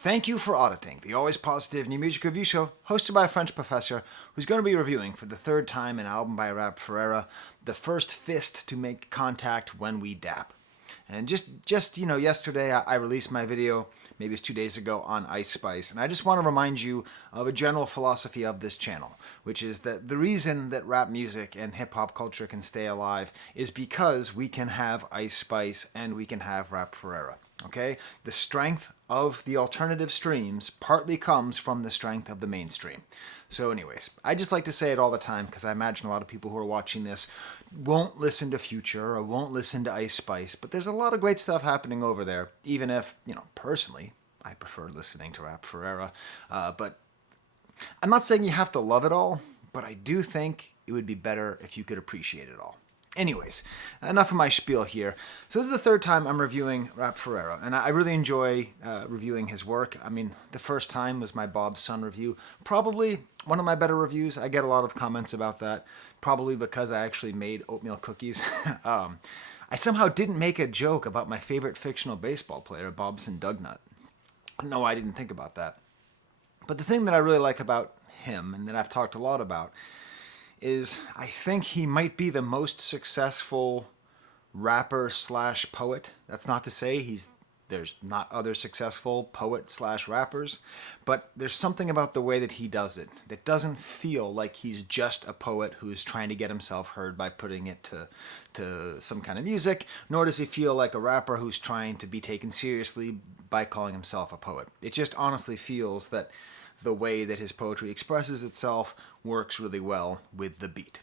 Thank you for auditing the always positive new music review show hosted by a French professor who's going to be reviewing for the third time an album by R.A.P. Ferriera, The First Fist to Make Contact When We Dap. And just yesterday I released my video, maybe it's 2 days ago, on Ice Spice. And I just want to remind you of a general philosophy of this channel, which is that the reason that rap music and hip-hop culture can stay alive is because we can have Ice Spice and we can have R.A.P. Ferriera. Okay? The strength of the alternative streams partly comes from the strength of the mainstream. So anyways, I just like to say it all the time because I imagine a lot of people who are watching this won't listen to Future or won't listen to Ice Spice, but there's a lot of great stuff happening over there, even if, personally, I prefer listening to R.A.P. Ferriera. But I'm not saying you have to love it all, but I do think it would be better if you could appreciate it all. Anyways, enough of my spiel here. So this is the third time I'm reviewing R.A.P. Ferriera, and I really enjoy reviewing his work. I mean, the first time was my Bob's Son review. Probably one of my better reviews. I get a lot of comments about that, probably because I actually made oatmeal cookies. I somehow didn't make a joke about my favorite fictional baseball player, Bobson Dugnut. No, I didn't think about that. But the thing that I really like about him, and that I've talked a lot about, is I think he might be the most successful rapper slash poet. That's not to say there's not other successful poet slash rappers, but there's something about the way that he does it that doesn't feel like he's just a poet who's trying to get himself heard by putting it to some kind of music, nor does he feel like a rapper who's trying to be taken seriously by calling himself a poet. It just honestly feels that the way that his poetry expresses itself works really well with the beat.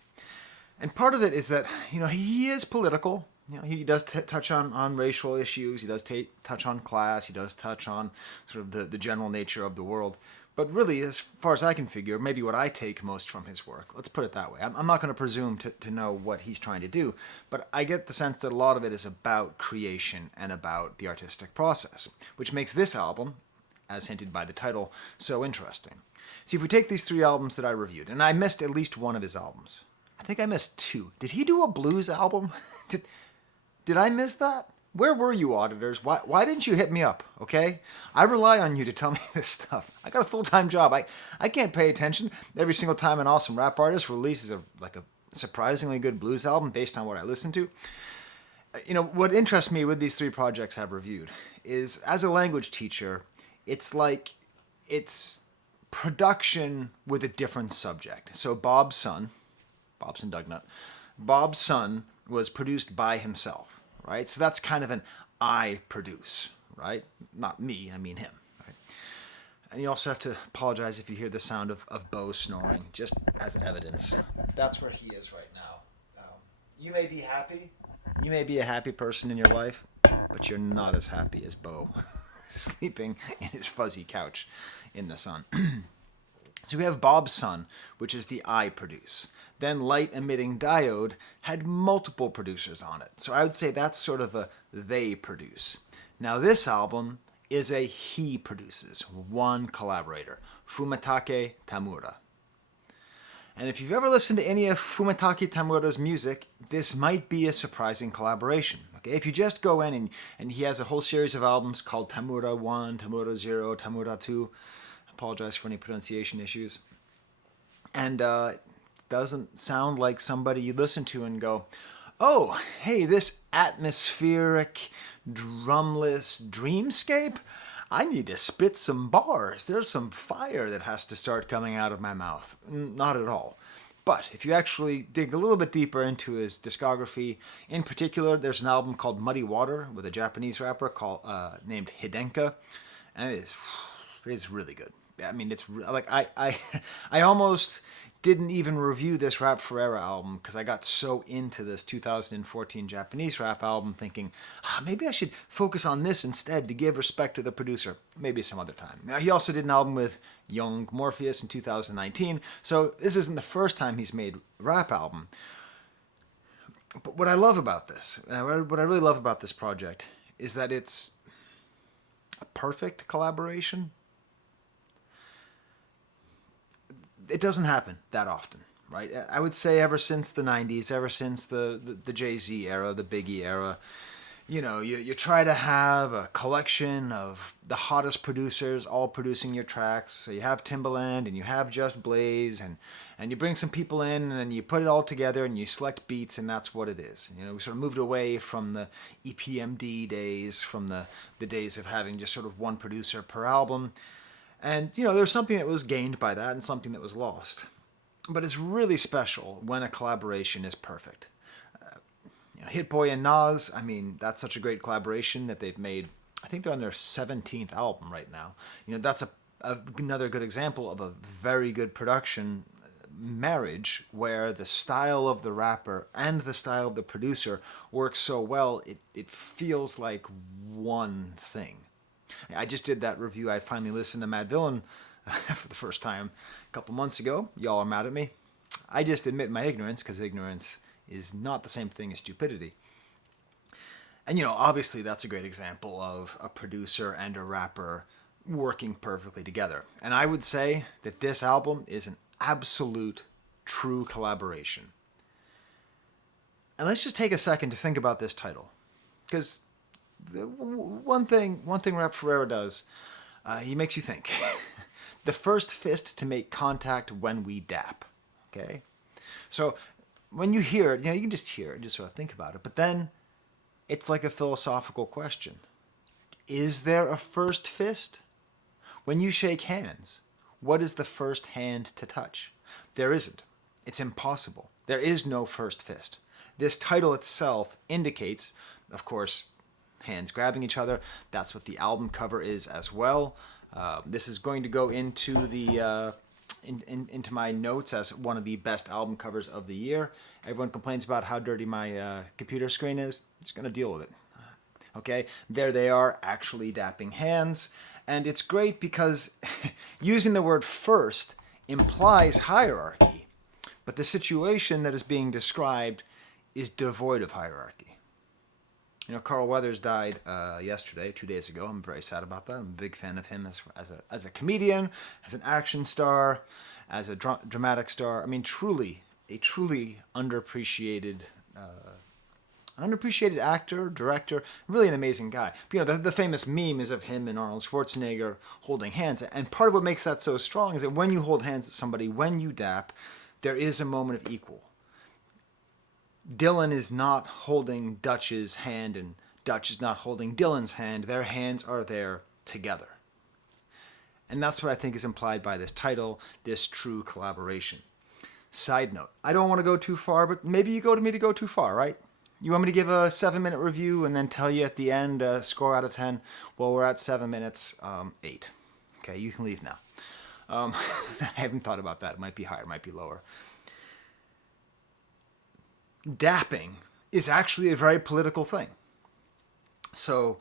And part of it is that, he is political. He does touch on racial issues. He does touch on class. He does touch on sort of the general nature of the world. But really, as far as I can figure, maybe what I take most from his work, let's put it that way. I'm not going to presume to know what he's trying to do, but I get the sense that a lot of it is about creation and about the artistic process, which makes this album, as hinted by the title, so interesting. See, if we take these three albums that I reviewed, and I missed at least one of his albums. I think I missed two. Did he do a blues album? Did I miss that? Where were you, auditors? Why didn't you hit me up, okay? I rely on you to tell me this stuff. I got a full-time job. I can't pay attention every single time an awesome rap artist releases a surprisingly good blues album based on what I listen to. What interests me with these three projects I've reviewed is, as a language teacher, it's like it's production with a different subject. So Bobson Dugnut, Bob's Son was produced by himself, right? So that's kind of an I produce, right? Not me, I mean him. Right? And you also have to apologize if you hear the sound of Bo snoring, just as evidence. That's where he is right now. You may be happy. You may be a happy person in your life, but you're not as happy as Bo. Sleeping in his fuzzy couch in the sun. So we have Bob's Son, which is the I produce. Then Light Emitting Diode had multiple producers on it. So I would say that's sort of a they produce. Now this album is a he produces, one collaborator, Fumitake Tamura. And if you've ever listened to any of Fumitake Tamura's music, this might be a surprising collaboration. Okay? If you just go in and he has a whole series of albums called Tamura 1, Tamura 0, Tamura 2. I apologize for any pronunciation issues. And it doesn't sound like somebody you listen to and go, oh, hey, this atmospheric, drumless dreamscape? I need to spit some bars. There's some fire that has to start coming out of my mouth. Not at all. But if you actually dig a little bit deeper into his discography, in particular, there's an album called Muddy Water with a Japanese rapper named Hidenka, and it's really good. I mean, it's like I almost didn't even review this R.A.P. Ferriera album because I got so into this 2014 Japanese rap album thinking, maybe I should focus on this instead to give respect to the producer. Maybe some other time. Now, he also did an album with Young Morpheus in 2019, so this isn't the first time he's made a rap album. But what I love about this, and what I really love about this project, is that it's a perfect collaboration. It doesn't happen that often, right? I would say ever since the 90s, ever since the Jay-Z era, the Biggie era, you try to have a collection of the hottest producers all producing your tracks. So you have Timbaland and you have Just Blaze, and you bring some people in and then you put it all together and you select beats, and that's what it is. We sort of moved away from the EPMD days, from the days of having just sort of one producer per album. And, there's something that was gained by that and something that was lost. But it's really special when a collaboration is perfect. Hit Boy and Nas, I mean, that's such a great collaboration that they've made. I think they're on their 17th album right now. That's another good example of a very good production marriage where the style of the rapper and the style of the producer works so well, it feels like one thing. I just did that review. I finally listened to Mad Villain for the first time a couple months ago. Y'all are mad at me. I just admit my ignorance, because ignorance is not the same thing as stupidity. And, obviously that's a great example of a producer and a rapper working perfectly together. And I would say that this album is an absolute true collaboration. And let's just take a second to think about this title. Because one thing R.A.P Ferriera does, he makes you think. The first fist to make contact when we dap. Okay? So when you hear it, you can just hear it, just sort of think about it. But then it's like a philosophical question. Is there a first fist? When you shake hands, what is the first hand to touch? There isn't. It's impossible. There is no first fist. This title itself indicates, of course, hands grabbing each other. That's what the album cover is as well. This is going to go into the into my notes as one of the best album covers of the year. Everyone complains about how dirty my computer screen is. It's going to deal with it. Okay, there they are, actually dapping hands. And it's great because using the word first implies hierarchy. But the situation that is being described is devoid of hierarchy. Carl Weathers died yesterday, 2 days ago. I'm very sad about that. I'm a big fan of him as a comedian, as an action star, as a dramatic star. I mean, truly, a truly underappreciated actor, director, really an amazing guy. But, the famous meme is of him and Arnold Schwarzenegger holding hands. And part of what makes that so strong is that when you hold hands with somebody, when you dap, there is a moment of equal. Dylan is not holding Dutch's hand, and Dutch is not holding Dylan's hand. Their hands are there together. And that's what I think is implied by this title, this true collaboration. Side note, I don't want to go too far, but maybe you go to me to go too far, right? You want me to give a 7-minute review and then tell you at the end score out of 10? Well, we're at 7 minutes, 8. Okay, you can leave now. I haven't thought about that. It might be higher, it might be lower. Dapping is actually a very political thing. So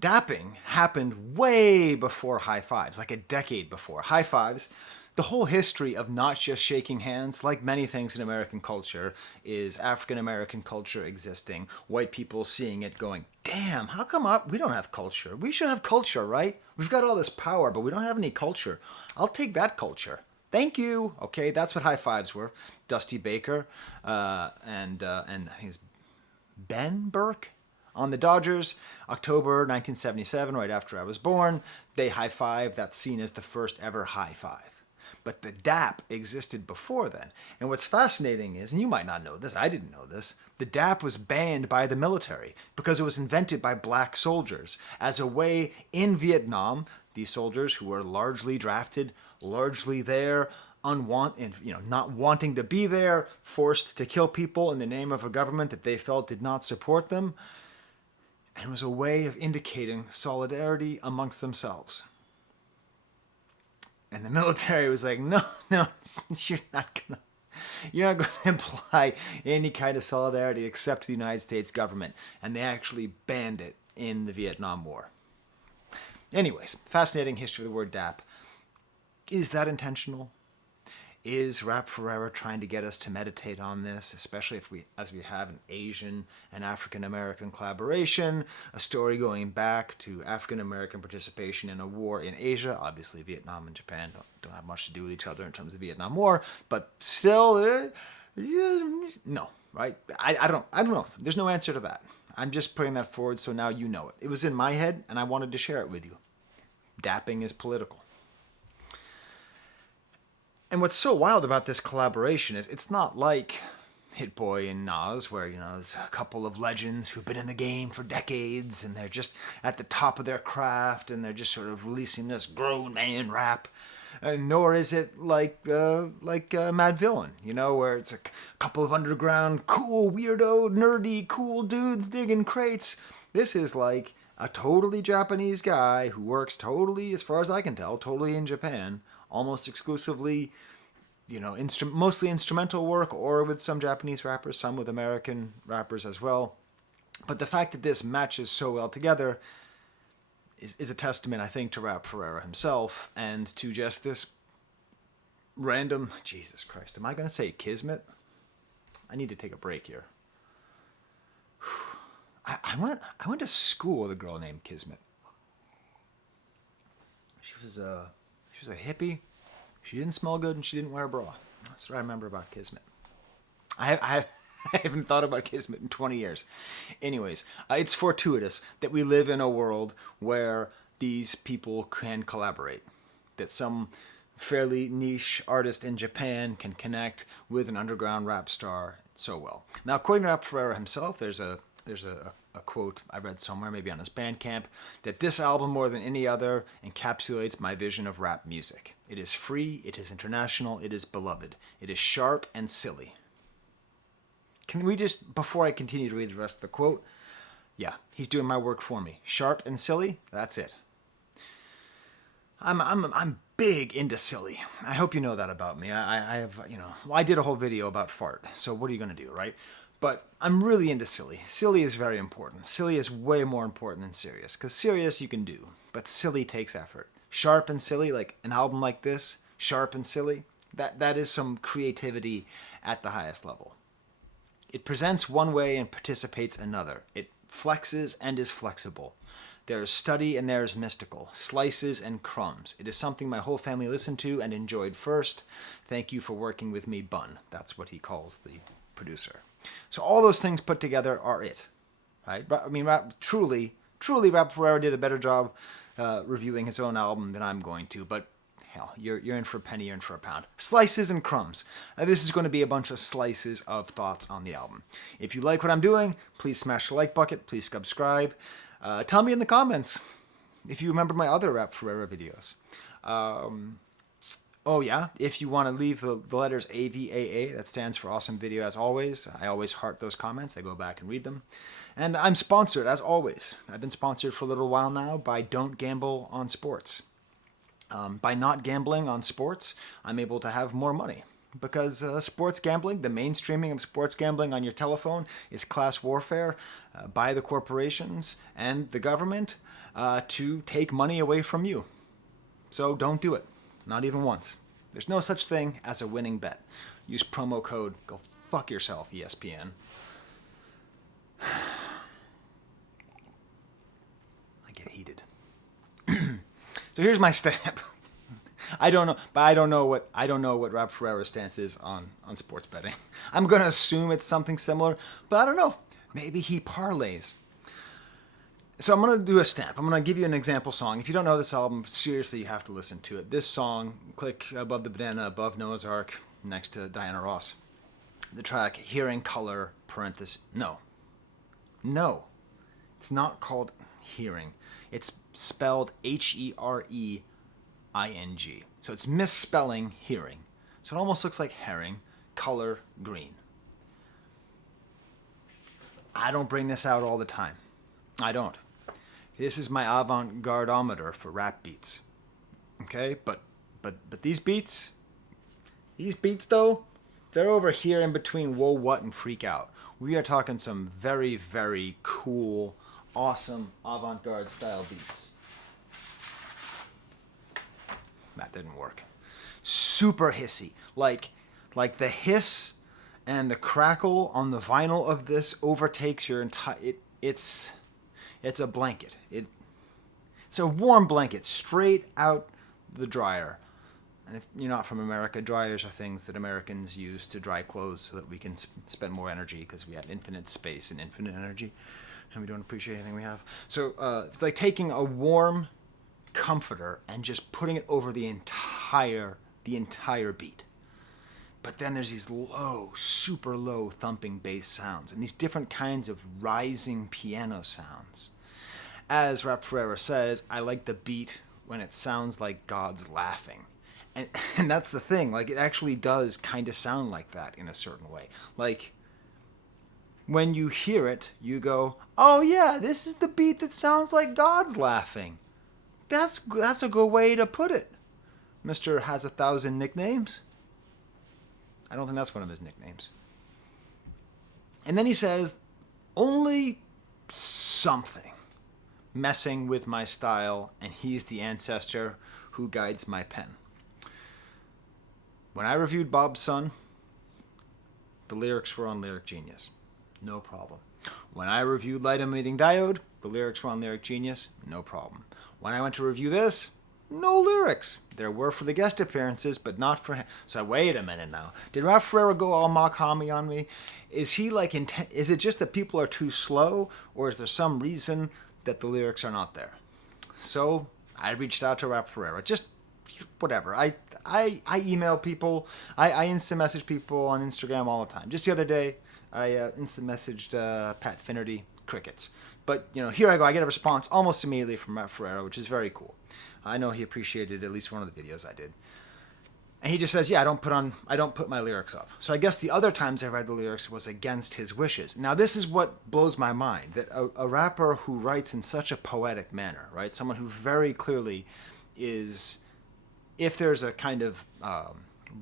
dapping happened way before high fives, like a decade before. High fives, the whole history of not just shaking hands, like many things in American culture, is African American culture existing, white people seeing it going, damn, how come we don't have culture? We should have culture, right? We've got all this power, but we don't have any culture. I'll take that culture. Thank you. Okay, that's what high fives were. Dusty Baker and his Ben Burke on the Dodgers, October 1977, right after I was born. They high-fived. That's seen as the first ever high five. But the dap existed before then. And what's fascinating is, and you might not know this, I didn't know this, the dap was banned by the military because it was invented by black soldiers as a way in Vietnam. These soldiers who were largely drafted, largely there, not wanting to be there, forced to kill people in the name of a government that they felt did not support them. And it was a way of indicating solidarity amongst themselves. And the military was like, no, you're not going to imply any kind of solidarity except to the United States government. And they actually banned it in the Vietnam War. Anyways, fascinating history of the word dap. Is that intentional? Is R.A.P Ferriera trying to get us to meditate on this, especially as we have an Asian and African American collaboration, a story going back to African American participation in a war in Asia? Obviously, Vietnam and Japan don't have much to do with each other in terms of the Vietnam War, but still, no, right? I don't know. There's no answer to that. I'm just putting that forward so now you know it. It was in my head, and I wanted to share it with you. Dapping is political. And what's so wild about this collaboration is it's not like Hit Boy and Nas, where, there's a couple of legends who've been in the game for decades, and they're just at the top of their craft, and they're just sort of releasing this grown man rap. Nor is it like Mad Villain, where it's a couple of underground, cool, weirdo, nerdy, cool dudes digging crates. This is like a totally Japanese guy who works totally, as far as I can tell, totally in Japan, almost exclusively, mostly instrumental work, or with some Japanese rappers, some with American rappers as well. But the fact that this matches so well together is a testament, I think, to R.A.P Ferriera himself, and to just this random... Jesus Christ, am I going to say kismet? I need to take a break here. I went to school with a girl named Kismet. She was a hippie. She didn't smell good, and she didn't wear a bra. That's what I remember about Kismet. I haven't thought about Kismet in 20 years. Anyways, it's fortuitous that we live in a world where these people can collaborate. That some fairly niche artist in Japan can connect with an underground rap star so well. Now, according to R.A.P Ferriera himself, there's a quote I read somewhere, maybe on his Bandcamp, that this album, more than any other, encapsulates my vision of rap music. It is free, it is international, it is beloved. It is sharp and silly. Can we just, before I continue to read the rest of the quote, yeah, he's doing my work for me. Sharp and silly, that's it. I'm big into silly. I hope you know that about me. I have, I did a whole video about fart, so what are you going to do, right? But I'm really into silly. Silly is very important. Silly is way more important than serious, because serious you can do, but silly takes effort. Sharp and silly, like an album like this, sharp and silly, that is some creativity at the highest level. It presents one way and participates another. It flexes and is flexible. There is study and there is mystical, slices and crumbs. It is something my whole family listened to and enjoyed first. Thank you for working with me, Bun. That's what he calls the producer. So all those things put together are it, right? I mean, truly, R.A.P Ferriera did a better job reviewing his own album than I'm going to, but hell, you're in for a penny, you're in for a pound. Slices and crumbs. This is going to be a bunch of slices of thoughts on the album. If you like what I'm doing, please smash the like bucket, please subscribe. Tell me in the comments if you remember my other R.A.P Ferriera videos. Oh yeah, if you want to leave the letters AVAA, that stands for awesome video as always. I always heart those comments. I go back and read them. And I'm sponsored as always. I've been sponsored for a little while now by Don't Gamble on Sports. By not gambling on sports, I'm able to have more money. Because sports gambling, the mainstreaming of sports gambling on your telephone, is class warfare by the corporations and the government to take money away from you. So don't do it. Not even once. There's no such thing as a winning bet. Use promo code, go fuck yourself, ESPN. I get heated. So here's my stamp. I don't know what R.A.P Ferriera's stance is on sports betting. I'm gonna assume it's something similar, but I don't know. Maybe he parlays. So I'm going to do a stamp. I'm going to give you an example song. If you don't know this album, seriously, you have to listen to it. This song, click above the banana, above Noah's Ark, next to Diana Ross. The track, Hearing Color, parenthesis, no. It's not called Hearing. It's spelled H-E-R-E-I-N-G. So it's misspelling hearing. So it almost looks like herring, color green. I don't bring this out all the time. I don't. This is my avant-garde-ometer for rap beats. Okay? But these beats though, they're over here in between Whoa What and Freak Out. We are talking some very, very cool, awesome avant-garde style beats. That didn't work. Super hissy. Like the hiss and the crackle on the vinyl of this overtakes your entire... It's a blanket. It's a warm blanket straight out the dryer. And if you're not from America, dryers are things that Americans use to dry clothes so that we can spend more energy because we have infinite space and infinite energy. and we don't appreciate anything we have. So it's like taking a warm comforter and just putting it over the entire beat. But then there's these low, super low thumping bass sounds and these different kinds of rising piano sounds. As R.A.P. Ferriera says, I like the beat when it sounds like God's laughing. And that's the thing, like it actually does kind of sound like that in a certain way. Like when you hear it, you go, oh yeah, this is the beat that sounds like God's laughing. That's a good way to put it. Mr. has 1,000 nicknames. I don't think that's one of his nicknames. And then he says, only something messing with my style, and he's the ancestor who guides my pen. When I reviewed Bob's Son, the lyrics were on Lyric Genius. No problem. When I reviewed Light Emitting Diode, the lyrics were on Lyric Genius. No problem. When I went to review this, no lyrics. There were for the guest appearances, but not for him. So wait a minute now. Did R.A.P. Ferriera go all Makami on me? Is he like is it just that people are too slow, or is there some reason that the lyrics are not there? So I reached out to R.A.P. Ferriera. Just whatever. I email people. I instant message people on Instagram all the time. Just the other day, I instant messaged Pat Finnerty. Crickets. But here I go. I get a response almost immediately from R.A.P. Ferriera, which is very cool. I know he appreciated at least one of the videos I did. And he just says, yeah, I don't put my lyrics up. So I guess the other times I read the lyrics was against his wishes. Now this is what blows my mind, that a rapper who writes in such a poetic manner, right? Someone who very clearly is, if there's a kind of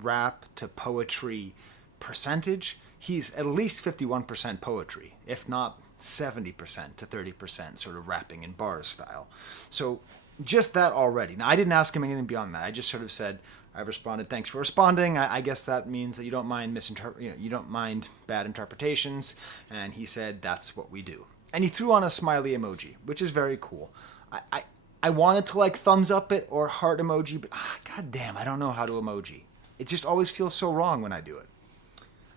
rap to poetry percentage, he's at least 51% poetry, if not 70% to 30% sort of rapping in bars style. So just that already. Now, I didn't ask him anything beyond that. I just sort of said, I've responded, thanks for responding. I guess that means that you don't mind you don't mind bad interpretations. And he said, that's what we do. And he threw on a smiley emoji, which is very cool. I wanted to like thumbs up it or heart emoji, but god damn, I don't know how to emoji. It just always feels so wrong when I do it.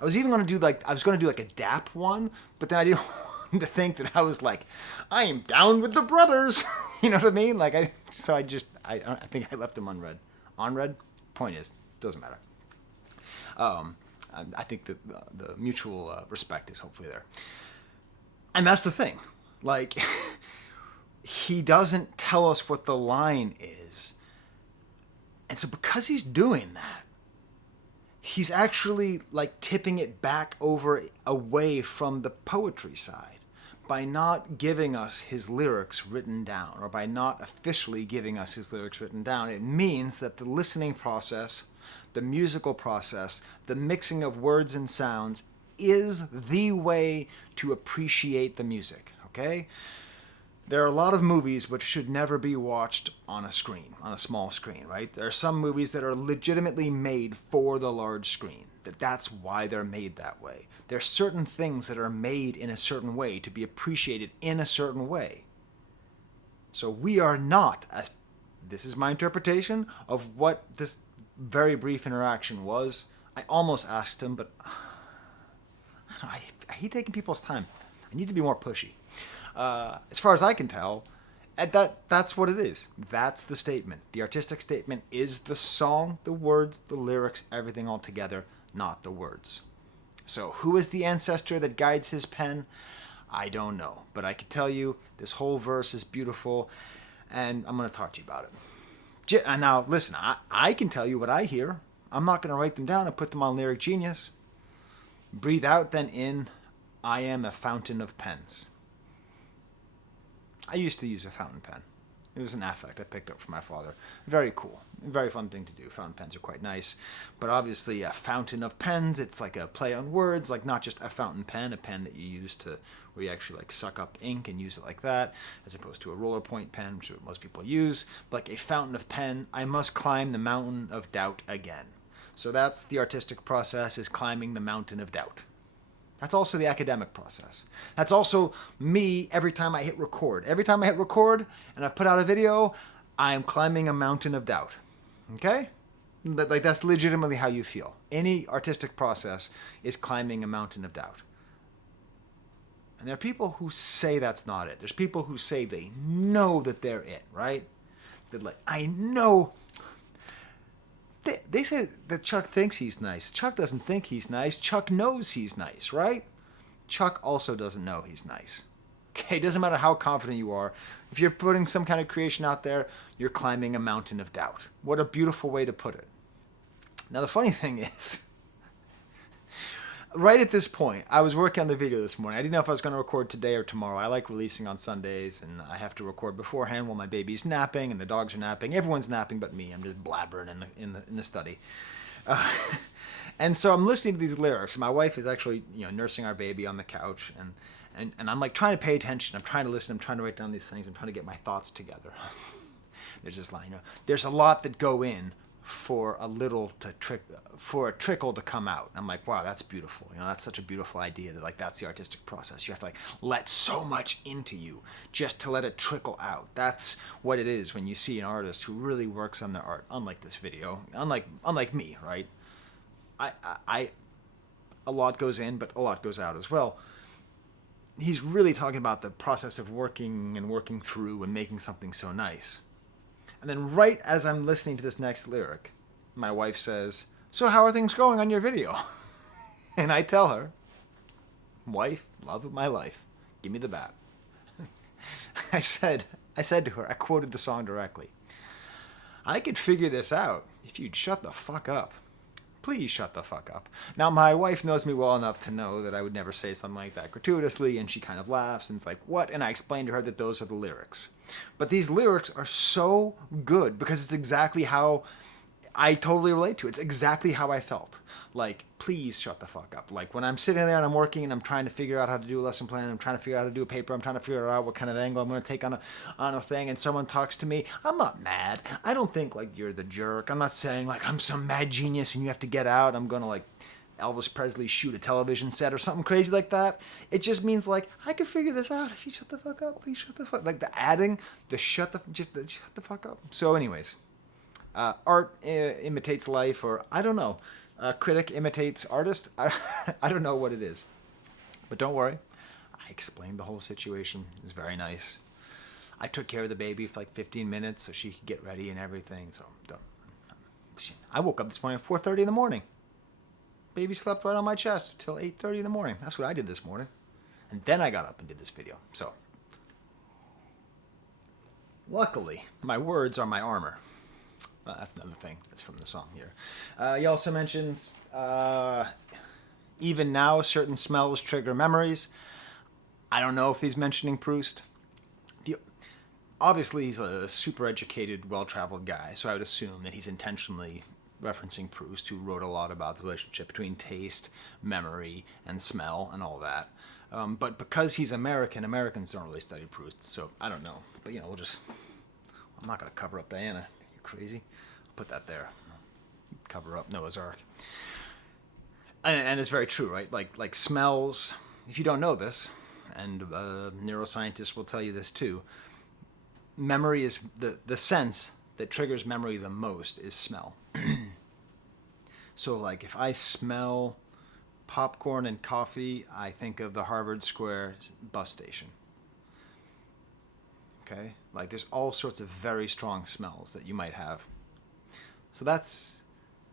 I was going to do like a dap one, but then I didn't want to think that I was like, I am down with the brothers. You know what I mean? Like I think I left them unread. Unread? Point is, doesn't matter. I think that the mutual respect is hopefully there. And that's the thing. Like, he doesn't tell us what the line is. And so because he's doing that, he's actually like tipping it back over away from the poetry side by not giving us his lyrics written down, or by not officially giving us his lyrics written down. It means that the listening process, the musical process, the mixing of words and sounds is the way to appreciate the music, okay? There are a lot of movies which should never be watched on a screen, on a small screen, right? There are some movies that are legitimately made for the large screen. That's why they're made that way. There are certain things that are made in a certain way to be appreciated in a certain way. So we are not, this is my interpretation of what this very brief interaction was. I almost asked him, but I hate taking people's time. I need to be more pushy. As far as I can tell, that's what it is. That's the statement. The artistic statement is the song, the words, the lyrics, everything all together, not the words. So who is the ancestor that guides his pen? I don't know. But I can tell you this whole verse is beautiful, and I'm going to talk to you about it. And now, listen, I can tell you what I hear. I'm not going to write them down and put them on Lyric Genius. Breathe out, then in. I am a fountain of pens. I used to use a fountain pen. It was an affect I picked up from my father. Very cool. Very fun thing to do. Fountain pens are quite nice. But obviously a fountain of pens, it's like a play on words, like not just a fountain pen, a pen that you use to, where you actually like suck up ink and use it like that, as opposed to a roller point pen, which is what most people use. But like a fountain of pen, I must climb the mountain of doubt again. So that's the artistic process, is climbing the mountain of doubt. That's also the academic process. That's also me every time I hit record. Every time I hit record and I put out a video, I am climbing a mountain of doubt. Okay? Like that's legitimately how you feel. Any artistic process is climbing a mountain of doubt. And there are people who say that's not it. There's people who say they know that they're it, right? They're like, I know. They say that Chuck thinks he's nice. Chuck doesn't think he's nice. Chuck knows he's nice, right? Chuck also doesn't know he's nice. Okay, it doesn't matter how confident you are. If you're putting some kind of creation out there, you're climbing a mountain of doubt. What a beautiful way to put it. Now, the funny thing is, right at this point, I was working on the video this morning. I didn't know if I was going to record today or tomorrow. I like releasing on Sundays, and I have to record beforehand while my baby's napping and the dogs are napping. Everyone's napping but me. I'm just blabbering in the study. And so I'm listening to these lyrics. My wife is actually nursing our baby on the couch, and I'm like trying to pay attention. I'm trying to listen. I'm trying to write down these things. I'm trying to get my thoughts together. There's this line, there's a lot that go in for a trickle to come out. I'm like, wow, that's beautiful. That's such a beautiful idea that that's the artistic process. You have to let so much into you just to let it trickle out. That's what it is when you see an artist who really works on their art. Unlike this video, unlike me, right? I a lot goes in, but a lot goes out as well. He's really talking about the process of working and working through and making something so nice. And then right as I'm listening to this next lyric, my wife says, so how are things going on your video? And I tell her, wife, love of my life, give me the bat. I said to her, I quoted the song directly, I could figure this out if you'd shut the fuck up. Please shut the fuck up. Now, my wife knows me well enough to know that I would never say something like that gratuitously, and she kind of laughs and is like, what? And I explained to her that those are the lyrics. But these lyrics are so good because it's exactly how I totally relate to. It's exactly how I felt. Please shut the fuck up. When I'm sitting there and I'm working and I'm trying to figure out how to do a lesson plan, I'm trying to figure out how to do a paper, I'm trying to figure out what kind of angle I'm going to take on a thing, and someone talks to me, I'm not mad. I don't think you're the jerk. I'm not saying I'm some mad genius and you have to get out. I'm going to Elvis Presley shoot a television set or something crazy like that. It just means I could figure this out if you shut the fuck up. Please shut the fuck. The adding, shut the fuck up. So anyways, art imitates life, or I don't know. Critic imitates artist. I don't know what it is. But don't worry. I explained the whole situation. It was very nice. I took care of the baby for 15 minutes so she could get ready and everything. So I woke up this morning at 4:30 in the morning. Baby slept right on my chest till 8:30 in the morning. That's what I did this morning. And then I got up and did this video. So luckily, my words are my armor. Well, that's another thing. That's from the song here. He also mentions, even now, certain smells trigger memories. I don't know if he's mentioning Proust. Obviously, he's a super educated, well-traveled guy, so I would assume that he's intentionally referencing Proust, who wrote a lot about the relationship between taste, memory, and smell, and all that. But because he's American, Americans don't really study Proust, so I don't know. But, I'm not going to cover up Diana. Crazy. I'll put that there. Cover up Noah's Ark. And it's very true, right? Like smells, if you don't know this, and neuroscientists will tell you this too, memory is the sense that triggers memory the most is smell. So if I smell popcorn and coffee, I think of the Harvard Square bus station. Okay? There's all sorts of very strong smells that you might have. So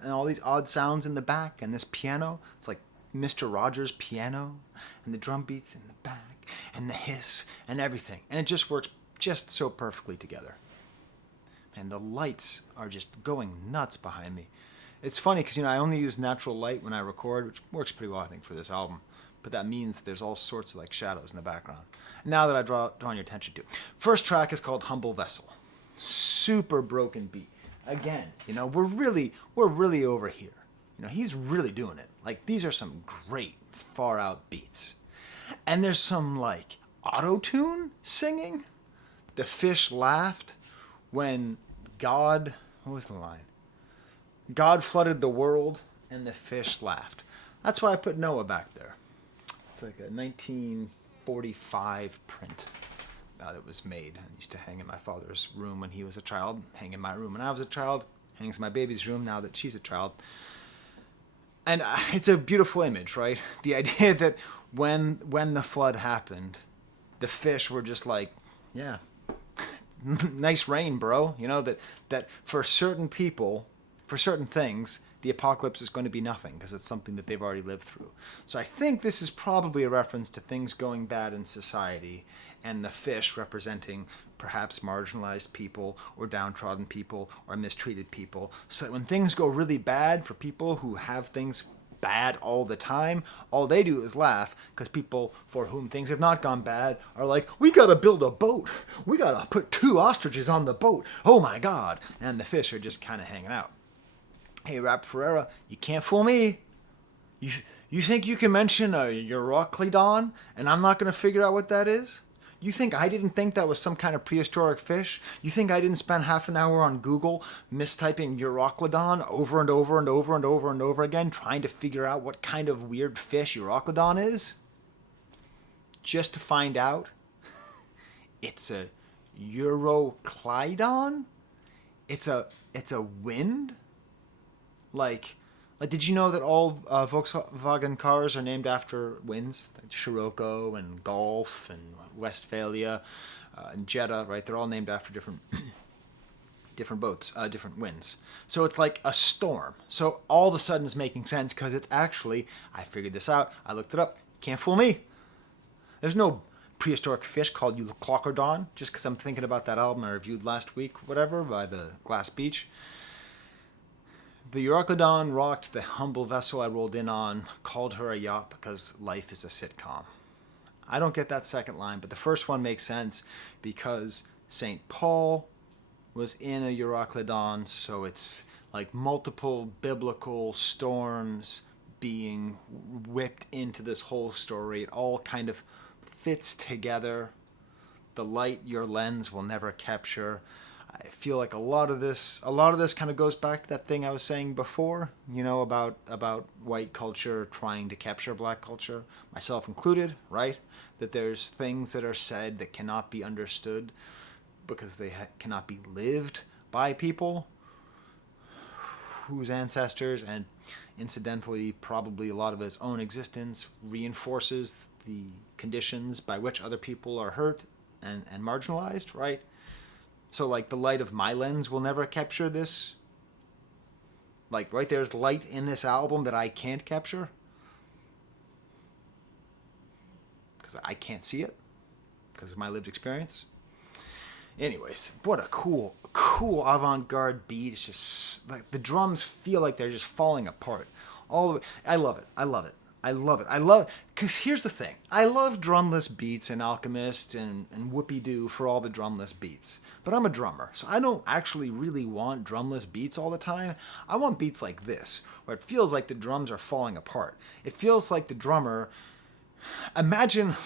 and all these odd sounds in the back, and this piano, it's like Mr. Rogers' piano, and the drum beats in the back, and the hiss, and everything. And it just works just so perfectly together. And the lights are just going nuts behind me. It's funny because, I only use natural light when I record, which works pretty well, I think, for this album. But that means there's all sorts of shadows in the background. Now that I've drawn your attention to it. First track is called Humble Vessel. Super broken beat. Again, we're really over here. He's really doing it. These are some great far out beats. And there's some auto-tune singing. The fish laughed when God, what was the line? God flooded the world and the fish laughed. That's why I put Noah back there. It's a 1945 print that was made. I used to hang in my father's room when he was a child, hang in my room when I was a child, hangs in my baby's room now that she's a child. And it's a beautiful image, right? The idea that when the flood happened, the fish were just like, yeah, nice rain, bro. You know, that for certain people, for certain things, the apocalypse is going to be nothing because it's something that they've already lived through. So I think this is probably a reference to things going bad in society, and the fish representing perhaps marginalized people or downtrodden people or mistreated people. So that when things go really bad for people who have things bad all the time, all they do is laugh because people for whom things have not gone bad are like, we gotta build a boat. We gotta put 2 ostriches on the boat. Oh my God. And the fish are just kind of hanging out. Hey, R.A.P. Ferriera, you can't fool me. You, you think you can mention a Euroclydon and I'm not going to figure out what that is? You think I didn't think that was some kind of prehistoric fish? You think I didn't spend half an hour on Google mistyping Euroclydon over and over and over and over and over again trying to figure out what kind of weird fish Euroclydon is? Just to find out it's a Euroclydon? It's a wind? Like, did you know that all Volkswagen cars are named after winds? Like Scirocco and Golf and Westphalia and Jetta, right? They're all named after different boats, different winds. So it's like a storm. So all of a sudden it's making sense because it's actually, I figured this out, I looked it up, can't fool me. There's no prehistoric fish called Euroclydon, just because I'm thinking about that album I reviewed last week, whatever, by the Glass Beach. The Euroclydon rocked the humble vessel I rolled in on, called her a yacht because life is a sitcom. I don't get that second line, but the first one makes sense because St. Paul was in a Euroclydon, so it's like multiple biblical storms being whipped into this whole story. It all kind of fits together. The light your lens will never capture. I feel like a lot of this kind of goes back to that thing I was saying before, you know, about white culture trying to capture black culture, myself included, right? That there's things that are said that cannot be understood because they cannot be lived by people whose ancestors and incidentally probably a lot of his own existence reinforces the conditions by which other people are hurt and marginalized, right? So, like, the light of my lens will never capture this. Like, right there's light in this album that I can't capture. Because I can't see it. Because of my lived experience. Anyways, what a cool avant-garde beat. It's just, like, the drums feel like they're just falling apart. All the way. I love it. Because here's the thing. I love drumless beats and Alchemist and Whoopie-Doo for all the drumless beats. But I'm a drummer, so I don't actually really want drumless beats all the time. I want beats like this, where it feels like the drums are falling apart. It feels like the drummer... Imagine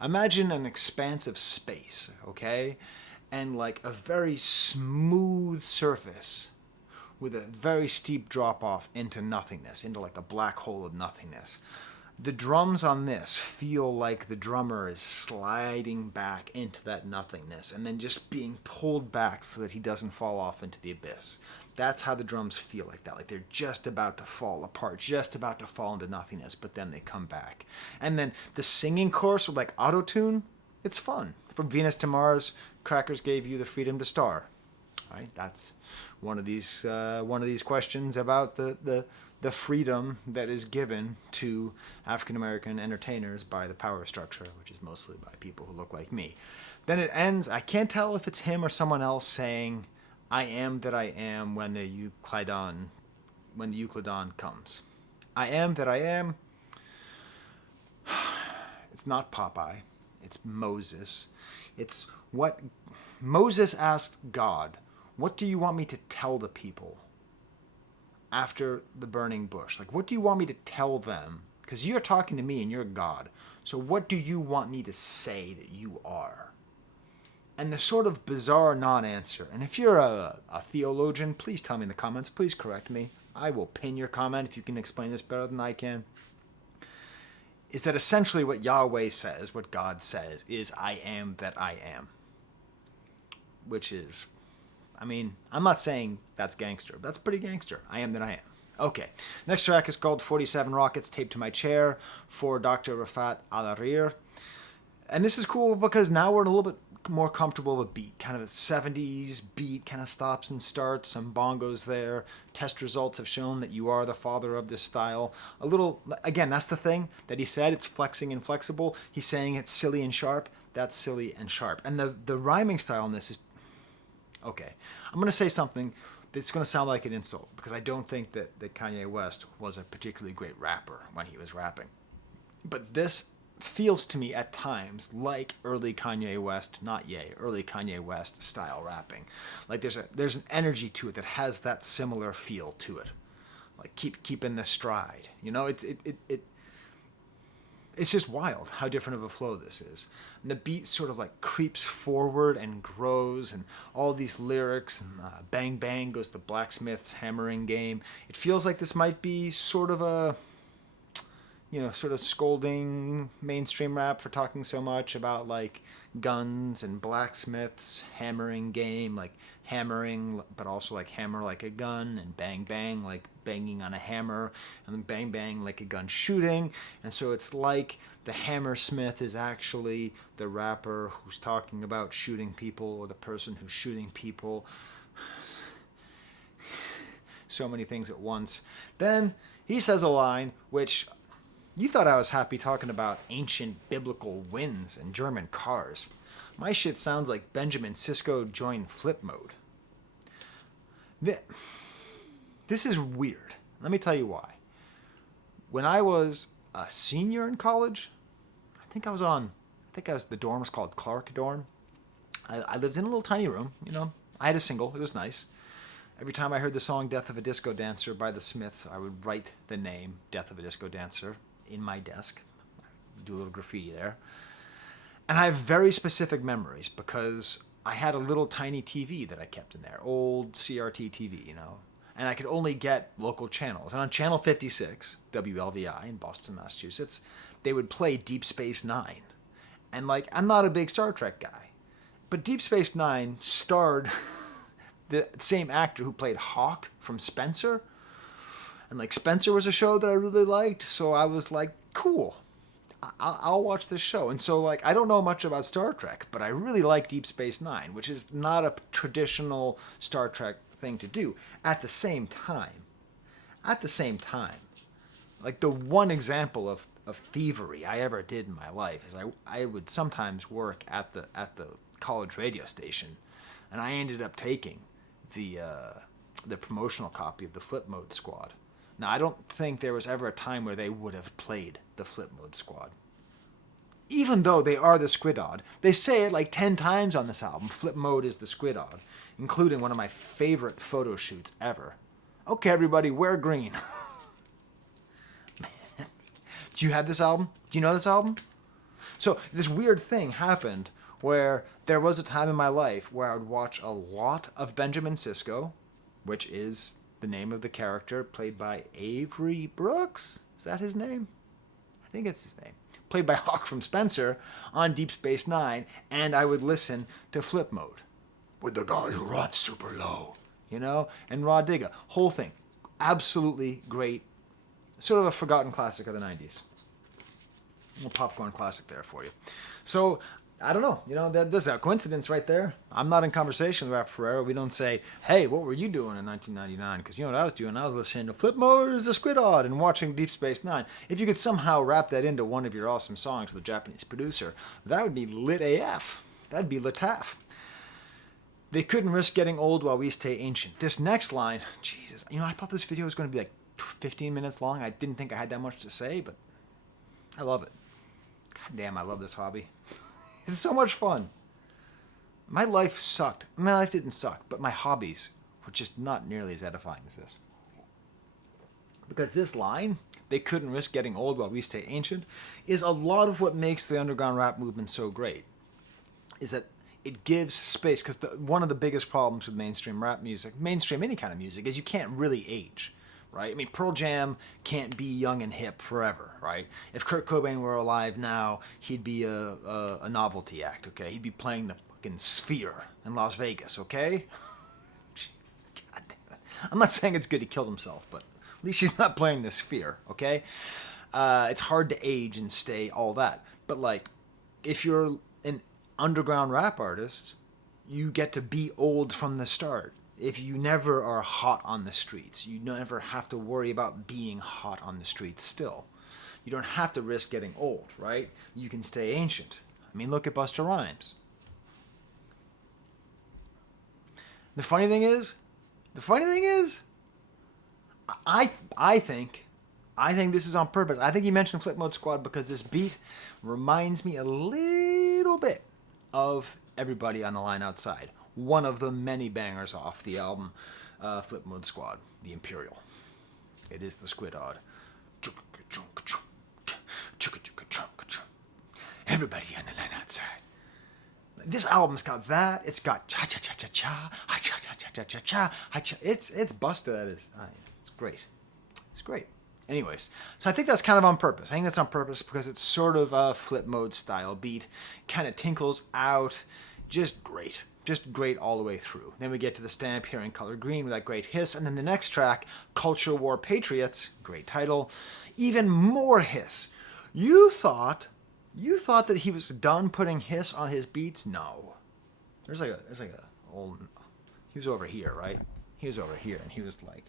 an expansive space, okay? And like a very smooth surface with a very steep drop off into nothingness, into like a black hole of nothingness. The drums on this feel like the drummer is sliding back into that nothingness and then just being pulled back so that he doesn't fall off into the abyss. That's how the drums feel like that. Like they're just about to fall apart, just about to fall into nothingness, but then they come back. And then the singing chorus with like auto-tune, it's fun. From Venus to Mars, Crackers gave you the freedom to star. Right? That's one of these questions about the freedom that is given to African American entertainers by the power structure, which is mostly by people who look like me. Then it ends. I can't tell if it's him or someone else saying, "I am that I am" when the Euclydon comes. I am that I am. It's not Popeye. It's Moses. It's what Moses asked God. What do you want me to tell the people after the burning bush? Like, what do you want me to tell them? Because you're talking to me and you're God. So what do you want me to say that you are? And the sort of bizarre non-answer. And if you're a theologian, please tell me in the comments. Please correct me. I will pin your comment if you can explain this better than I can. Is that essentially what Yahweh says, what God says, is I am that I am. Which is... I mean, I'm not saying that's gangster. That's pretty gangster. I am that I am. Okay, next track is called 47 Rockets Taped to My Chair for Dr. Rafat Al-Arir. And this is cool because now we're in a little bit more comfortable with a beat, kind of a 70s beat, kind of stops and starts, some bongos there. Test results have shown that you are the father of this style. A little, again, that's the thing that he said, it's flexing and flexible. He's saying it's silly and sharp. That's silly and sharp. And the rhyming style in this is, okay, I'm going to say something that's going to sound like an insult because I don't think that Kanye West was a particularly great rapper when he was rapping. But this feels to me at times like early Kanye West, not Ye, early Kanye West style rapping. Like there's an energy to it that has that similar feel to it. Like keep in the stride. You know, it's just wild how different of a flow this is. And the beat sort of like creeps forward and grows, and all these lyrics, and bang bang goes the blacksmith's hammering game. It feels like this might be sort of a, you know, sort of scolding mainstream rap for talking so much about like guns and blacksmiths, hammering game, like hammering, but also like hammer like a gun, and bang bang like banging on a hammer, and then bang bang like a gun shooting. And so it's like the hammersmith is actually the rapper who's talking about shooting people, or the person who's shooting people. So many things at once. Then he says a line which, you thought I was happy talking about ancient biblical winds and German cars. My shit sounds like Benjamin Sisko joined flip mode. This is weird. Let me tell you why. When I was a senior in college, I think I was the dorm was called Clark Dorm. I lived in a little tiny room, you know. I had a single. It was nice. Every time I heard the song Death of a Disco Dancer by the Smiths, I would write the name Death of a Disco Dancer in my desk. Do a little graffiti there. And I have very specific memories because I had a little tiny TV that I kept in there, old CRT TV, you know. And I could only get local channels. And on channel 56, WLVI in Boston, Massachusetts, they would play Deep Space Nine. And like, I'm not a big Star Trek guy, but Deep Space Nine starred the same actor who played Hawk from Spencer. And like Spencer was a show that I really liked, so I was like, cool, I'll watch this show. And so like, I don't know much about Star Trek, but I really like Deep Space Nine, which is not a traditional Star Trek thing to do. At the same time, like the one example of thievery I ever did in my life is I would sometimes work at the college radio station, and I ended up taking the promotional copy of the Flip Mode Squad. Now, I don't think there was ever a time where they would have played the Flip Mode Squad. Even though they are the Squidod. They say it like 10 times on this album. Flip Mode is the Squidod, including one of my favorite photo shoots ever. Okay, everybody, wear green. Man. Do you have this album? Do you know this album? So this weird thing happened where there was a time in my life where I would watch a lot of Benjamin Sisko, which is the name of the character played by Avery Brooks. Is that his name? I think it's his name. Played by Hawk from Spencer on Deep Space Nine, and I would listen to Flip Mode with the guy who raps super low, you know, and Raw Digga. Whole thing. Absolutely great. Sort of a forgotten classic of the 90s. A little popcorn classic there for you. So, I don't know. You know, that's a coincidence right there. I'm not in conversation with R.A.P. Ferriera. We don't say, hey, what were you doing in 1999? Because you know what I was doing? I was listening to Flip Mode is the Squidod and watching Deep Space Nine. If you could somehow wrap that into one of your awesome songs with a Japanese producer, that would be lit AF. That'd be lit-af. They couldn't risk getting old while we stay ancient. This next line, Jesus. You know, I thought this video was going to be like 15 minutes long. I didn't think I had that much to say, but I love it. God damn, I love this hobby. It's so much fun. My life sucked. My life didn't suck, but my hobbies were just not nearly as edifying as this. Because this line, they couldn't risk getting old while we stay ancient, is a lot of what makes the underground rap movement so great. Is that it gives space, because one of the biggest problems with mainstream rap music, mainstream any kind of music, is you can't really age. Right? I mean, Pearl Jam can't be young and hip forever, right? If Kurt Cobain were alive now, he'd be a novelty act, okay? He'd be playing the fucking Sphere in Las Vegas, okay? God damn it. I'm not saying it's good he killed himself, but At least she's not playing the sphere, okay? It's hard to age and stay all that. But, like, if you're an underground rap artist, you get to be old from the start. If you never are hot on the streets, you never have to worry about being hot on the streets still. You don't have to risk getting old, right? You can stay ancient. I mean, look at Busta Rhymes. The funny thing is, I think this is on purpose. I think he mentioned Flip Mode Squad because this beat reminds me a little bit of Everybody on the Line Outside. One of the many bangers off the album Flip Mode Squad, The Imperial. It is the Squid Odd. Everybody on the line outside. This album's got that. It's got cha cha cha cha cha, cha cha cha cha cha cha cha. It's Busta. That is. It's great. It's great. Anyways, so I think that's kind of on purpose. I think that's on purpose because it's sort of a Flip Mode style beat. Kind of tinkles out. Just great. Just great all the way through. Then we get to the stamp here in color green with that great hiss. And then the next track, Culture War Patriots, great title. Even more hiss. You thought that he was done putting hiss on his beats? No. There's like a old, he was over here, right? He was over here and he was like,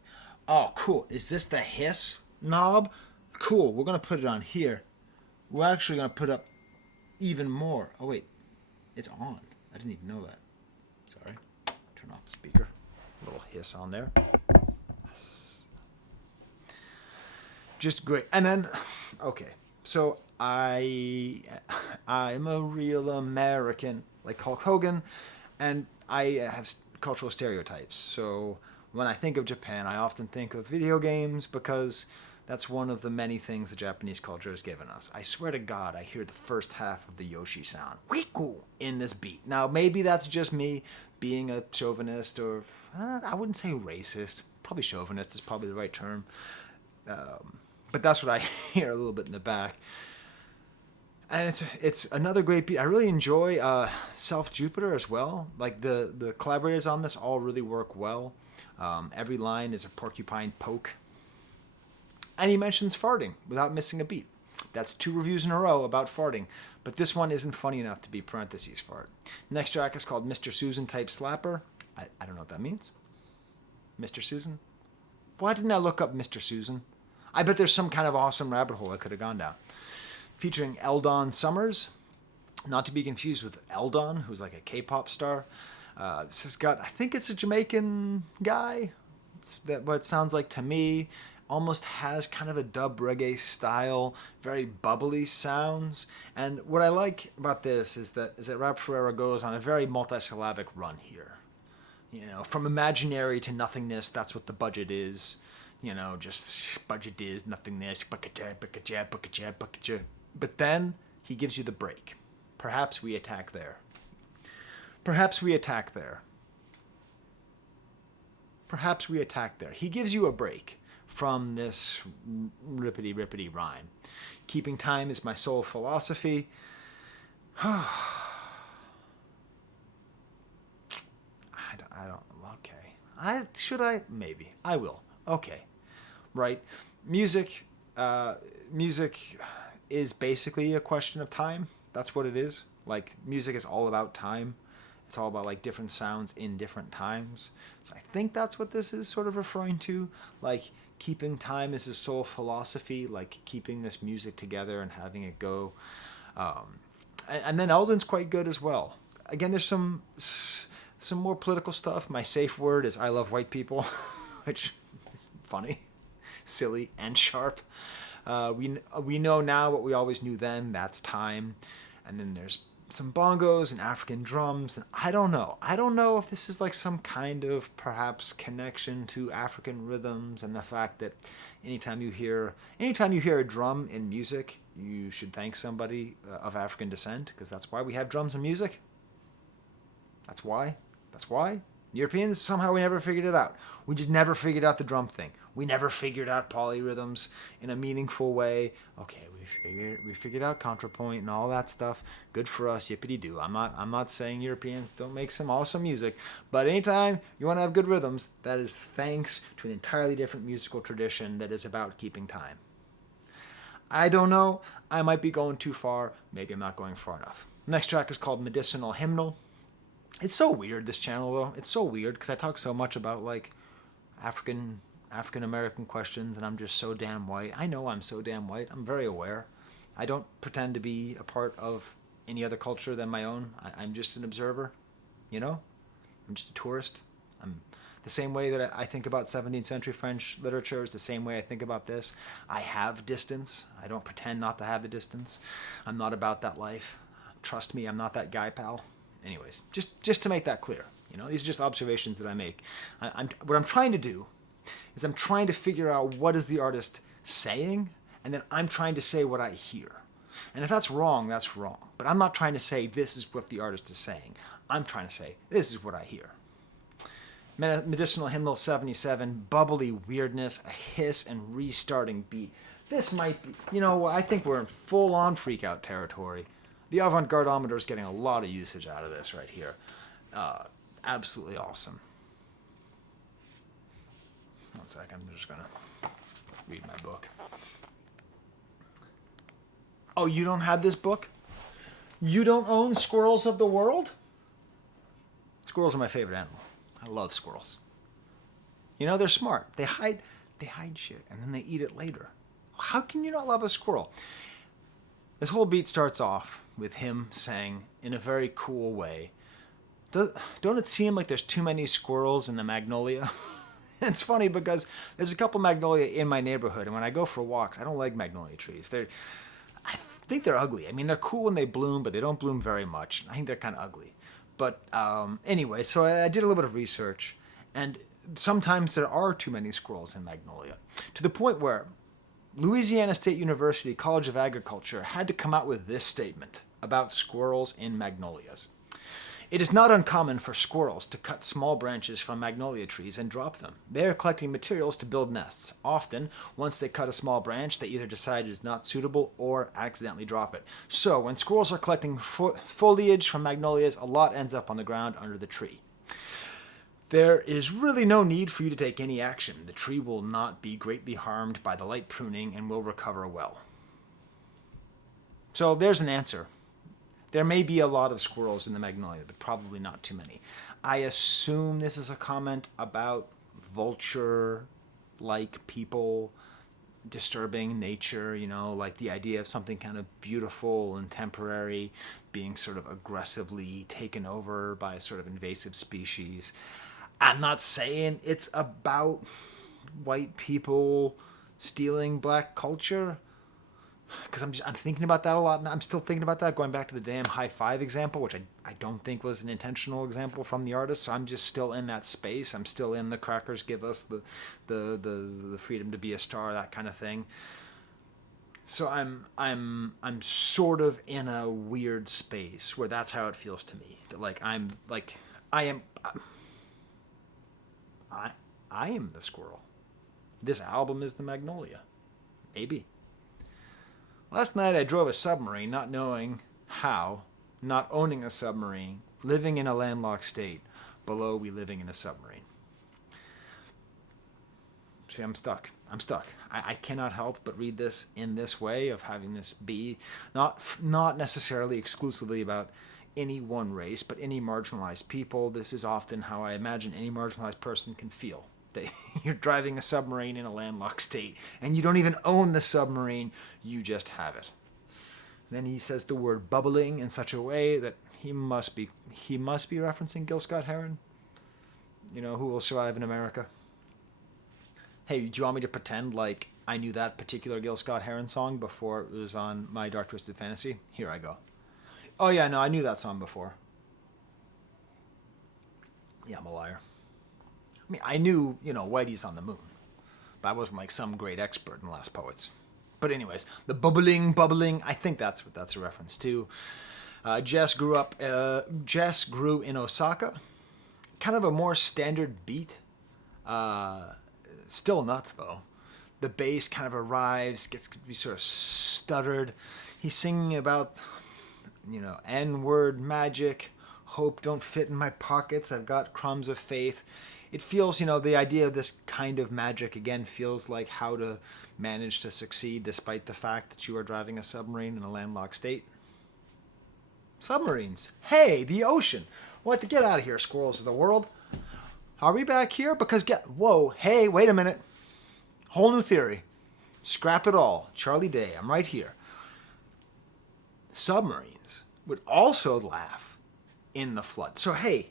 oh, cool. Is this the hiss knob? Cool. We're going to put it on here. We're actually going to put up even more. Oh, wait. It's on. I didn't even know that. Sorry. Turn off the speaker. A little hiss on there. Just great. And then, okay. So I'm a real American, like Hulk Hogan, and I have cultural stereotypes. So when I think of Japan, I often think of video games because that's one of the many things the Japanese culture has given us. I swear to God, I hear the first half of the Yoshi sound, Wiku, in this beat. Now, maybe that's just me being a chauvinist or, I wouldn't say racist. Probably chauvinist is probably the right term. But that's what I hear a little bit in the back. And it's another great beat. I really enjoy Self Jupiter as well. Like the collaborators on this all really work well. Every line is a porcupine poke. And he mentions farting without missing a beat. That's 2 reviews in a row about farting. But this one isn't funny enough to be parentheses fart. Next track is called Mr. Susan Type Slapper. I don't know what that means. Mr. Susan? Why didn't I look up Mr. Susan? I bet there's some kind of awesome rabbit hole I could have gone down. Featuring Eldon Summers, not to be confused with Eldon, who's like a K-pop star. This has got, I think it's a Jamaican guy. What it sounds like to me. Almost has kind of a dub reggae style, very bubbly sounds. And what I like about this is that R.A.P Ferriera goes on a very multisyllabic run here. You know, from imaginary to nothingness, that's what the budget is. You know, just budget is nothingness. But then he gives you the break. Perhaps we attack there. Perhaps we attack there. Perhaps we attack there. He gives you a break from this rippity rhyme. Keeping time is my sole philosophy. I don't, okay. Should I? Maybe. I will. Okay. Right. Music is basically a question of time. That's what it is. Like, music is all about time. It's all about, like, different sounds in different times. So I think that's what this is sort of referring to. Like, keeping time is his sole philosophy, like keeping this music together and having it go. And then Eldon's quite good as well. Again, there's some more political stuff. My safe word is I love white people, which is funny, silly, and sharp. We know now what we always knew then. That's time. And then there's some bongos and African drums, and I don't know if this is like some kind of perhaps connection to African rhythms and the fact that anytime you hear a drum in music, you should thank somebody of African descent, because that's why we have drums in music. That's why. Europeans, somehow we never figured it out. We just never figured out the drum thing. We never figured out polyrhythms in a meaningful way. Okay, we figured out contrapoint and all that stuff. Good for us, yippity doo. I'm not saying Europeans don't make some awesome music, but anytime you want to have good rhythms, that is thanks to an entirely different musical tradition that is about keeping time. I don't know. I might be going too far. Maybe I'm not going far enough. Next track is called Medicinal Hymnal. It's so weird, this channel, though. It's so weird because I talk so much about, like, African American questions, and I'm just so damn white. I know I'm so damn white. I'm very aware. I don't pretend to be a part of any other culture than my own. I'm just an observer, you know? I'm just a tourist. I'm the same way that I think about 17th century French literature is the same way I think about this. I have distance. I don't pretend not to have the distance. I'm not about that life. Trust me, I'm not that guy, pal. Anyways, just to make that clear, you know, these are just observations that I make. What I'm trying to do is I'm trying to figure out what is the artist saying, and then I'm trying to say what I hear. And if that's wrong, that's wrong. But I'm not trying to say this is what the artist is saying. I'm trying to say this is what I hear. Medicinal Hymnal 77, bubbly weirdness, a hiss, and restarting beat. This might be, you know, I think we're in full-on freak-out territory. The avant-garde-ometer is getting a lot of usage out of this right here. Absolutely awesome. One second, I'm just going to read my book. Oh, you don't have this book? You don't own Squirrels of the World? Squirrels are my favorite animal. I love squirrels. You know, they're smart. They hide shit, and then they eat it later. How can you not love a squirrel? This whole beat starts off with him saying, in a very cool way, don't it seem like there's too many squirrels in the magnolia? It's funny because there's a couple magnolia in my neighborhood, and when I go for walks, I don't like magnolia trees. I think they're ugly. I mean, they're cool when they bloom, but they don't bloom very much. I think they're kind of ugly. But anyway, so I did a little bit of research, and sometimes there are too many squirrels in magnolia, to the point where Louisiana State University College of Agriculture had to come out with this statement about squirrels in magnolias. It is not uncommon for squirrels to cut small branches from magnolia trees and drop them. They are collecting materials to build nests. Often, once they cut a small branch, they either decide it is not suitable or accidentally drop it. So, when squirrels are collecting foliage from magnolias, a lot ends up on the ground under the tree. There is really no need for you to take any action. The tree will not be greatly harmed by the light pruning and will recover well. So there's an answer. There may be a lot of squirrels in the magnolia, but probably not too many. I assume this is a comment about vulture-like people disturbing nature, you know, like the idea of something kind of beautiful and temporary being sort of aggressively taken over by a sort of invasive species. I'm not saying it's about white people stealing black culture, because I'm thinking about that a lot, and I'm still thinking about that, going back to the damn high five example, which I don't think was an intentional example from the artist, so I'm just still in that space. I'm still in the crackers give us the freedom to be a star, that kind of thing. So I'm sort of in a weird space where that's how it feels to me. That I am the squirrel. This album is the magnolia. Maybe. Last night I drove a submarine, not knowing how, not owning a submarine, living in a landlocked state, below we living in a submarine. See, I'm stuck. I cannot help but read this in this way, of having this be not necessarily exclusively about any one race, but any marginalized people. This is often how I imagine any marginalized person can feel. You're driving a submarine in a landlocked state, and you don't even own the submarine, you just have it. Then he says the word bubbling in such a way that he must be referencing Gil Scott-Heron. You know, Who Will Survive in America? Hey, do you want me to pretend like I knew that particular Gil Scott-Heron song before it was on my Dark Twisted Fantasy? Here I go. Oh yeah, no, I knew that song before. Yeah, I'm a liar. I mean, I knew, you know, Whitey's on the Moon, but I wasn't like some great expert in Last Poets. But anyways, the bubbling, I think that's what that's a reference to. Jess grew in Osaka. kind of a more standard beat. Still nuts though. The bass kind of arrives, gets to be sort of stuttered. He's singing about, N-word magic. Hope don't fit in my pockets. I've got crumbs of faith. It feels, the idea of this kind of magic, again, feels like how to manage to succeed despite the fact that you are driving a submarine in a landlocked state. Submarines. Hey, the ocean. What? Get out of here, squirrels of the world. Are we back here? Because whoa, hey, wait a minute. Whole new theory. Scrap it all. Charlie Day, I'm right here. Submarines would also laugh in the flood. So, hey,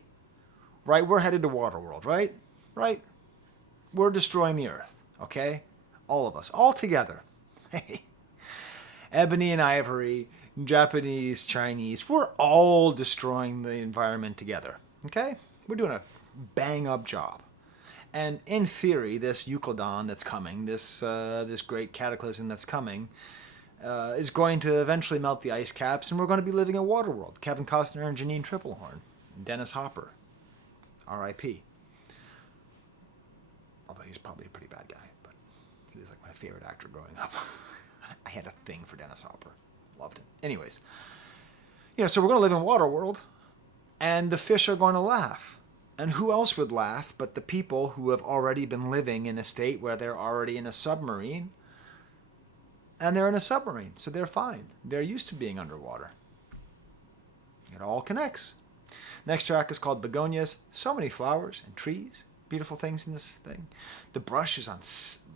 right, we're headed to Waterworld, right? Right? We're destroying the Earth, okay? All of us, all together. Hey, Ebony and Ivory, Japanese, Chinese, we're all destroying the environment together, okay? We're doing a bang-up job. And in theory, this Euclidon that's coming, this great cataclysm that's coming, is going to eventually melt the ice caps, and we're going to be living in Waterworld. Kevin Costner and Janine Triplehorn, and Dennis Hopper, R.A.P. Although he's probably a pretty bad guy, but he was like my favorite actor growing up. I had a thing for Dennis Hopper. Loved him. Anyways, so we're going to live in Waterworld, and the fish are going to laugh. And who else would laugh but the people who have already been living in a state where they're already in a submarine, and they're in a submarine, so they're fine. They're used to being underwater. It all connects. Next track is called Begonias. So many flowers and trees, beautiful things in this thing. The brush is on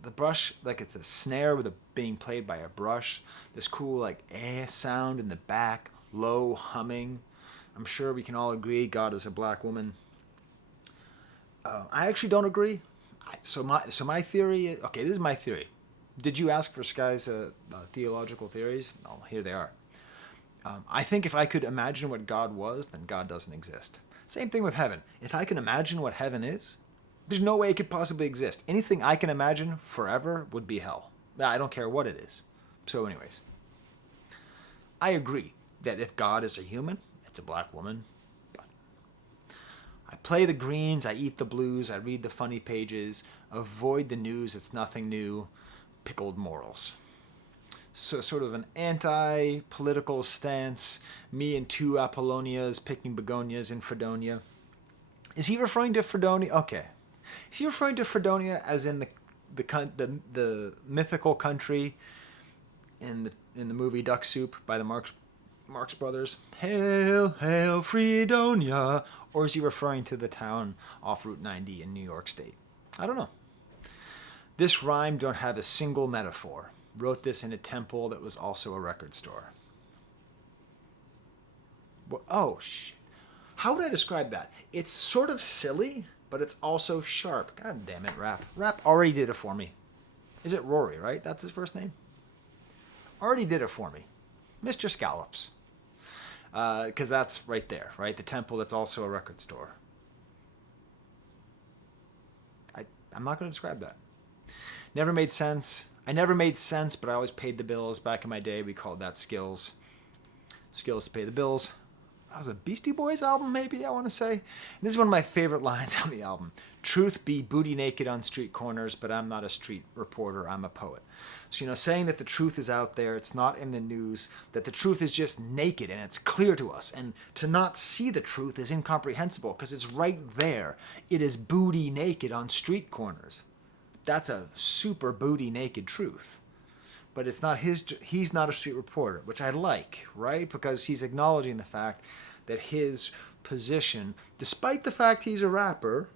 the brush like it's a snare with being played by a brush. This cool like sound in the back, low humming. I'm sure we can all agree God is a black woman. I actually don't agree. So my theory is, okay, this is my theory. Did you ask for Skye's theological theories? No, here they are. I think if I could imagine what God was, then God doesn't exist. Same thing with heaven. If I can imagine what heaven is, there's no way it could possibly exist. Anything I can imagine forever would be hell. I don't care what it is. So anyways, I agree that if God is a human, it's a black woman. I play the greens, I eat the blues, I read the funny pages, avoid the news, it's nothing new, pickled morals. So sort of an anti-political stance, me and two Apollonias picking begonias in Fredonia. Is he referring to Fredonia? Okay. Is he referring to Fredonia as in the mythical country in the movie Duck Soup by the Marx Brothers? Hail, hail, Fredonia! Or is he referring to the town off Route 90 in New York State? I don't know. This rhyme don't have a single metaphor. Wrote this in a temple that was also a record store. Oh, shit. How would I describe that? It's sort of silly, but it's also sharp. God damn it, R.A.P. R.A.P. already did it for me. Is it Rory, right? That's his first name? Already did it for me. Mr. Scallops. Because that's right there, right? The temple that's also a record store. I'm not going to describe that. Never made sense. I never made sense, but I always paid the bills. Back in my day, we called that skills. Skills to pay the bills. That was a Beastie Boys album, maybe, I want to say. And this is one of my favorite lines on the album. Truth be booty naked on street corners, but I'm not a street reporter, I'm a poet. So, saying that the truth is out there, it's not in the news, that the truth is just naked and it's clear to us. And to not see the truth is incomprehensible because it's right there. It is booty naked on street corners. That's a super booty naked truth. But it's not he's not a street reporter, which I like, right? Because he's acknowledging the fact that his position, despite the fact he's a rapper,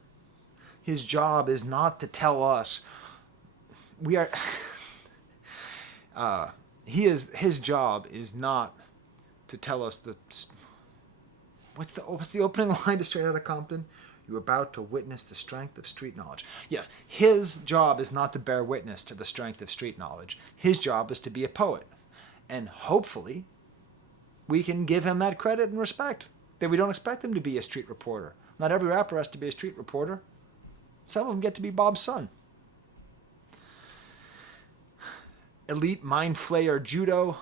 his job is not to tell us his job is not to tell us what's the opening line to Straight Outta Compton? You're about to witness the strength of street knowledge. Yes, his job is not to bear witness to the strength of street knowledge. His job is to be a poet. And hopefully, we can give him that credit and respect. That we don't expect him to be a street reporter. Not every rapper has to be a street reporter. Some of them get to be Bob's son. Elite mind flayer judo.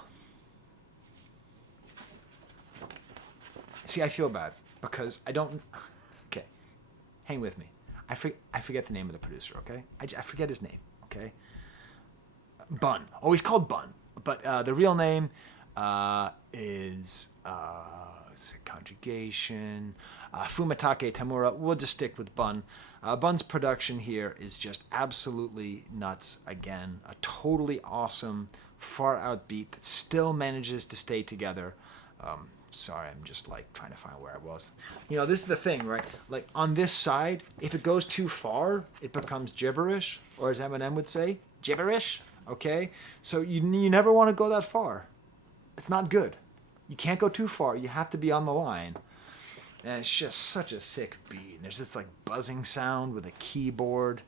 See, I feel bad because I don't... Okay. Hang with me. I forget the name of the producer, okay? I forget his name, okay? Bun. Oh, he's called Bun. But the real name is conjugation. Fumitake Tamura. We'll just stick with Bun. Bun's production here is just absolutely nuts. Again, a totally awesome, far out beat that still manages to stay together. Sorry, I'm just like trying to find where I was. You know, this is the thing, right? Like on this side, if it goes too far, it becomes gibberish, or as Eminem would say, gibberish. Okay, so you never want to go that far. It's not good. You can't go too far. You have to be on the line. And it's just such a sick beat. And there's this like buzzing sound with a keyboard.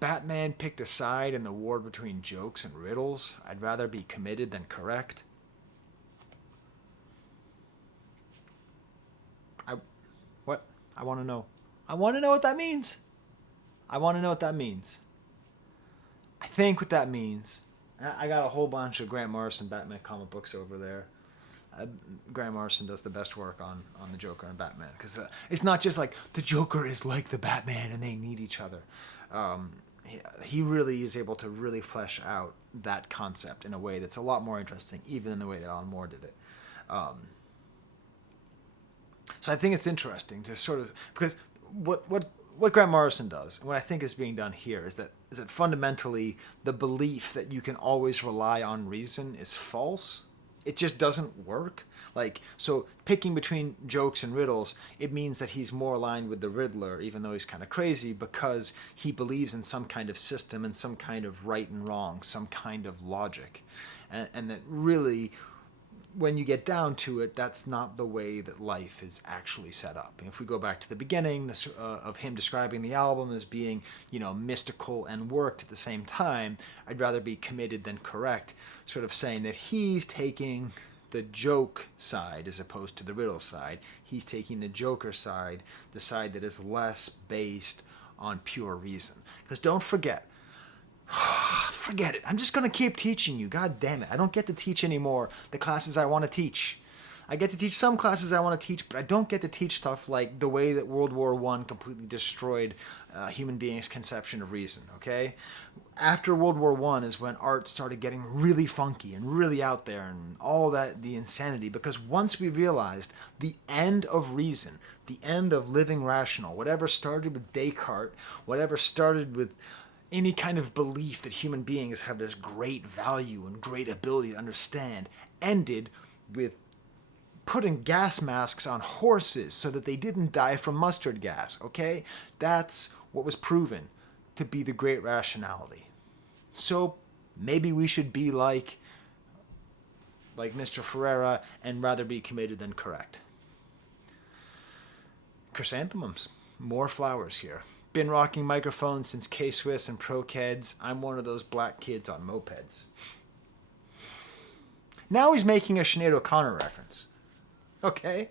Batman picked a side in the war between jokes and riddles. I'd rather be committed than correct. I want to know. I want to know what that means. I want to know what that means. I think what that means, I got a whole bunch of Grant Morrison Batman comic books over there. Grant Morrison does the best work on the Joker and Batman, because it's not just like the Joker is like the Batman and they need each other. He really is able to really flesh out that concept in a way that's a lot more interesting, even in the way that Alan Moore did it. So I think it's interesting to sort of, because what Grant Morrison does, and what I think is being done here, is that fundamentally the belief that you can always rely on reason is false. It just doesn't work. Like, so picking between jokes and riddles, it means that he's more aligned with the Riddler, even though he's kind of crazy, because he believes in some kind of system and some kind of right and wrong, some kind of logic. And that really, when you get down to it, that's not the way that life is actually set up. And if we go back to the beginning of him describing the album as being, you know, mystical and worked at the same time, I'd rather be committed than correct, sort of saying that he's taking the joke side as opposed to the riddle side. He's taking the Joker side, the side that is less based on pure reason. Because don't forget, forget it. I'm just going to keep teaching you. God damn it. I don't get to teach anymore the classes I want to teach. I get to teach some classes I want to teach, but I don't get to teach stuff like the way that World War I completely destroyed human beings' conception of reason, okay? After World War I is when art started getting really funky and really out there and all that, the insanity, because once we realized the end of reason, the end of living rational, whatever started with Descartes, whatever started with any kind of belief that human beings have this great value and great ability to understand, ended with putting gas masks on horses so that they didn't die from mustard gas, okay? That's what was proven to be the great rationality. So maybe we should be like Mr. Ferriera and rather be committed than correct. Chrysanthemums. More flowers here. Been rocking microphones since K-Swiss and Pro-Keds. I'm one of those black kids on mopeds. Now he's making a Sinead O'Connor reference. Okay?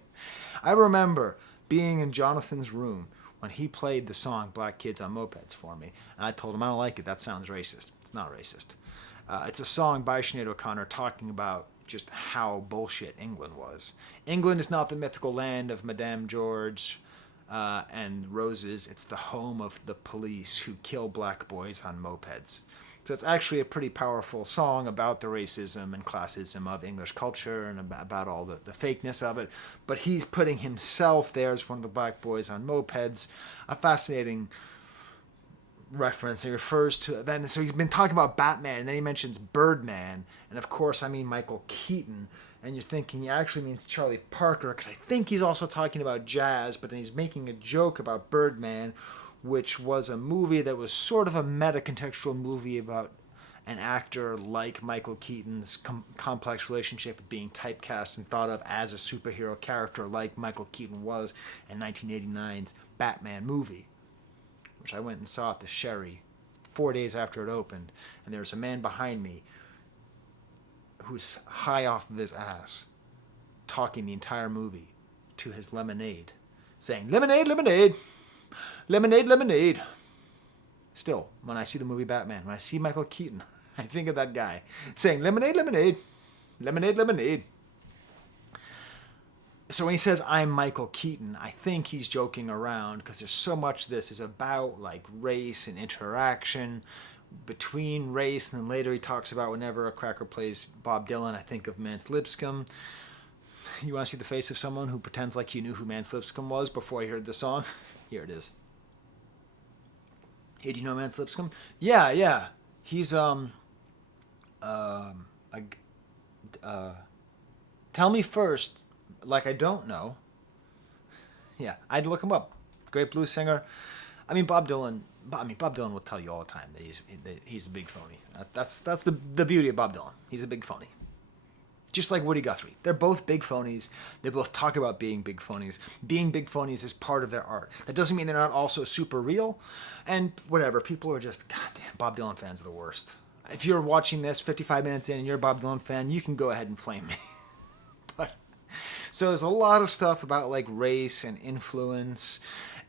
I remember being in Jonathan's room when he played the song Black Kids on Mopeds for me. And I told him, I don't like it. That sounds racist. It's not racist. It's a song by Sinead O'Connor talking about just how bullshit England was. England is not the mythical land of Madame George and roses. It's the home of the police who kill black boys on mopeds. So it's actually a pretty powerful song about the racism and classism of English culture and about all the fakeness of it. But he's putting himself there as one of the black boys on mopeds. A fascinating reference. He refers to then. So he's been talking about Batman, and then he mentions Birdman, and of course I mean Michael Keaton. And you're thinking he actually means Charlie Parker, because I think he's also talking about jazz, but then he's making a joke about Birdman, which was a movie that was sort of a meta-contextual movie about an actor like Michael Keaton's complex relationship with being typecast and thought of as a superhero character like Michael Keaton was in 1989's Batman movie, which I went and saw at the Sherry 4 days after it opened. And there's a man behind me who's high off of his ass, talking the entire movie to his lemonade, saying, "Lemonade, lemonade, lemonade, lemonade." Still, when I see the movie Batman, when I see Michael Keaton, I think of that guy saying, "Lemonade, lemonade, lemonade, lemonade." So when he says I'm Michael Keaton, I think he's joking around because there's so much this is about like race and interaction between race, and then later he talks about whenever a cracker plays Bob Dylan, I think of Mance Lipscomb. You want to see the face of someone who pretends like you knew who Mance Lipscomb was before he heard the song? Here it is. Hey, do you know Mance Lipscomb? Yeah. He's tell me first, like I don't know. Yeah, I'd look him up. Great blues singer. I mean, Bob Dylan will tell you all the time that he's a big phony. That's the beauty of Bob Dylan. He's a big phony. Just like Woody Guthrie. They're both big phonies. They both talk about being big phonies. Being big phonies is part of their art. That doesn't mean they're not also super real. And whatever, people are just, goddamn, Bob Dylan fans are the worst. If you're watching this 55 minutes in and you're a Bob Dylan fan, you can go ahead and flame me. So there's a lot of stuff about like race and influence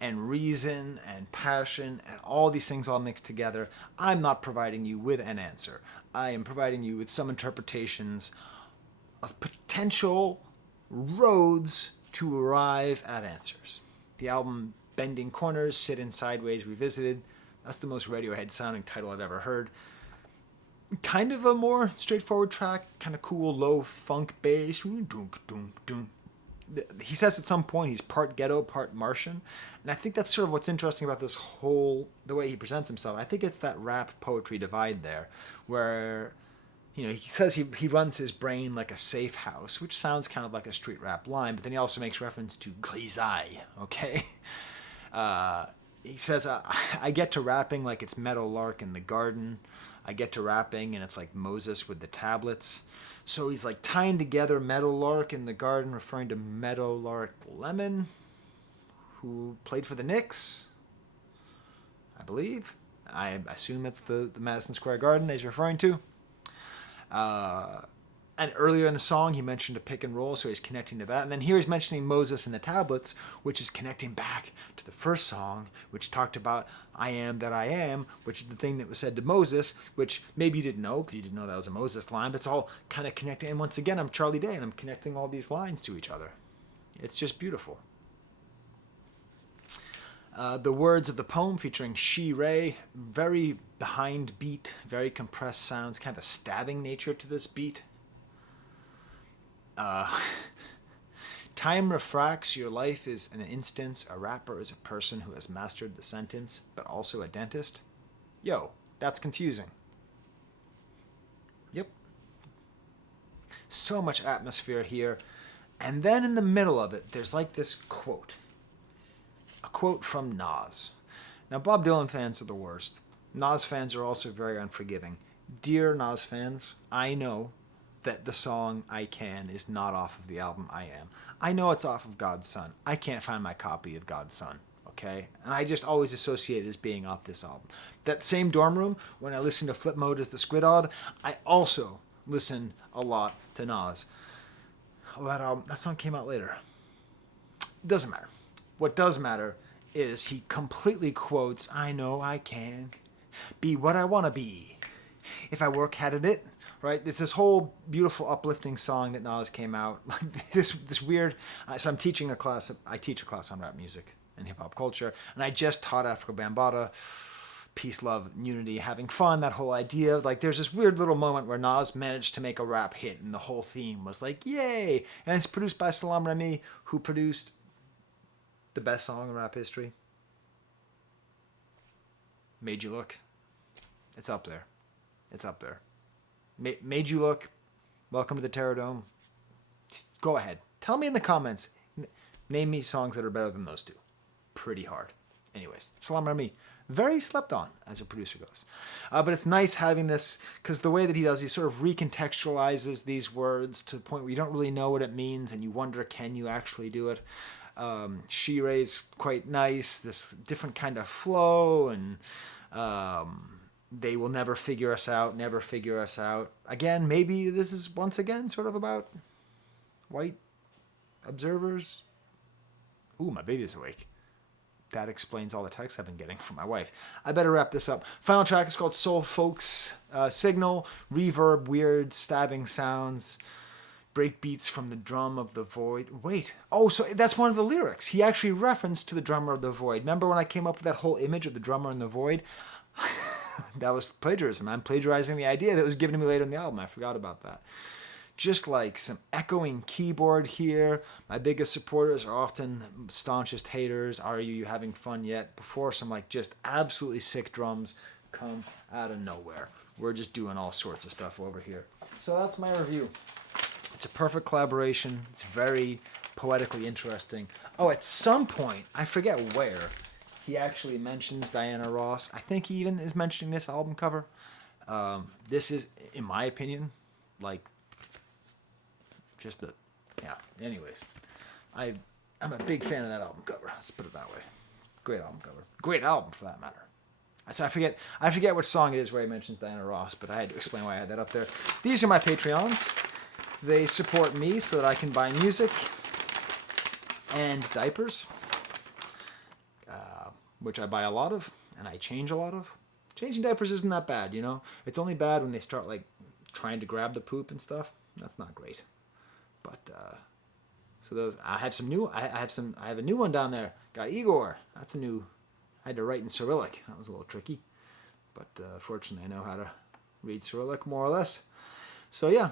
and reason and passion and all these things all mixed together. I'm not providing you with an answer. I am providing you with some interpretations of potential roads to arrive at answers. The album Bending Corners, Sit-In Sideways Revisited. That's the most Radiohead sounding title I've ever heard. Kind of a more straightforward track, kind of cool low funk bass. He says at some point he's part ghetto, part Martian. And I think that's sort of what's interesting about this whole, the way he presents himself. I think it's that rap poetry divide there, where, you know, he says he runs his brain like a safe house, which sounds kind of like a street rap line, but then he also makes reference to Skye, okay? He says, I get to rapping like it's Meadowlark in the garden. I get to rapping and it's like Moses with the tablets. So he's like tying together Meadowlark in the garden, referring to Meadowlark Lemon, who played for the Knicks, I believe. I assume it's the Madison Square Garden that he's referring to. And earlier in the song, he mentioned a pick and roll, so he's connecting to that. And then here he's mentioning Moses and the tablets, which is connecting back to the first song, which talked about I am that I am, which is the thing that was said to Moses, which maybe you didn't know, because you didn't know that was a Moses line, but it's all kind of connecting. And once again, I'm Charlie Day, and I'm connecting all these lines to each other. It's just beautiful. The words of the poem featuring She Ray, very behind beat, very compressed sounds, kind of a stabbing nature to this beat. Time refracts, your life is an instance, a rapper is a person who has mastered the sentence, but also a dentist. Yo, that's confusing. Yep. So much atmosphere here. And then in the middle of it, there's like this quote. A quote from Nas. Now, Bob Dylan fans are the worst. Nas fans are also very unforgiving. Dear Nas fans, I know that the song I Can is not off of the album I Am. I know it's off of God's Son. I can't find my copy of God's Son, okay? And I just always associate it as being off this album. That same dorm room, when I listen to Flip Mode as the Squidod, I also listen a lot to Nas. That song came out later. It doesn't matter. What does matter is he completely quotes, I know I can be what I want to be if I work hard at it. Right, it's this whole beautiful, uplifting song that Nas came out. Like this weird. So I'm teaching a class. I teach a class on rap music and hip hop culture, and I just taught Africa Bambaataa, peace, love, unity, having fun. That whole idea. Like there's this weird little moment where Nas managed to make a rap hit, and the whole theme was like, yay! And it's produced by Salam Remy, who produced the best song in rap history. Made You Look. It's up there. It's up there. Made You Look. Welcome to the Terror Dome. Go ahead. Tell me in the comments. Name me songs that are better than those two. Pretty hard. Anyways, Salam Remy. Very slept on, as a producer goes. But it's nice having this, because the way that he does, he sort of recontextualizes these words to the point where you don't really know what it means, and you wonder, can you actually do it? She Ray's quite nice. This different kind of flow, and they will never figure us out, never figure us out. Again, maybe this is once again sort of about white observers. Ooh, my baby's awake. That explains all the texts I've been getting from my wife. I better wrap this up. Final track is called Soul Folks Signal. Reverb, weird, stabbing sounds. break beats from the drum of the void. Wait. Oh, so that's one of the lyrics. He actually referenced to the drummer of the void. Remember when I came up with that whole image of the drummer in the void? That was plagiarism. I'm plagiarizing the idea that was given to me later in the album. I forgot about that. Just like some echoing keyboard here. My biggest supporters are often staunchest haters. Are you having fun yet? Before some like just absolutely sick drums come out of nowhere. We're just doing all sorts of stuff over here. So that's my review. It's a perfect collaboration. It's very poetically interesting. Oh, at some point, I forget where, he actually mentions Diana Ross. I think he even is mentioning this album cover. This is, in my opinion, like, just the, yeah. Anyways, I'm a big fan of that album cover. Let's put it that way. Great album cover. Great album, for that matter. So I forget which song it is where he mentions Diana Ross, but I had to explain why I had that up there. These are my Patreons. They support me so that I can buy music and diapers, which I buy a lot of and I change a lot of. Changing diapers isn't that bad, you know. It's only bad when they start like trying to grab the poop and stuff. That's not great. But so those, I have some new. I have a new one down there. Got Igor. That's a new. I had to write in Cyrillic. That was a little tricky, but fortunately I know how to read Cyrillic more or less. So yeah.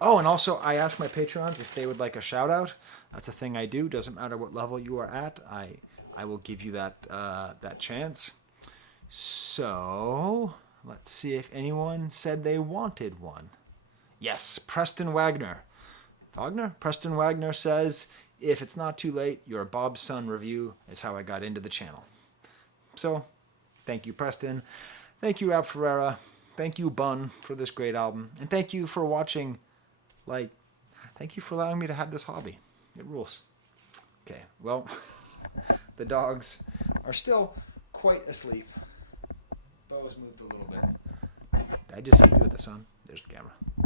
Oh, and also I ask my patrons if they would like a shout out. That's a thing I do. Doesn't matter what level you are at. I will give you that that chance. So let's see if anyone said they wanted one. Yes, Preston Wagner. Preston Wagner says, if it's not too late, your Bob's Son review is how I got into the channel. So, thank you, Preston. Thank you, R.A.P Ferriera. Thank you, Bun, for this great album. And thank you for watching. Like, thank you for allowing me to have this hobby. It rules. Okay, well, the dogs are still quite asleep. Bo's moved a little bit. Did I just hit you with the sun? There's the camera.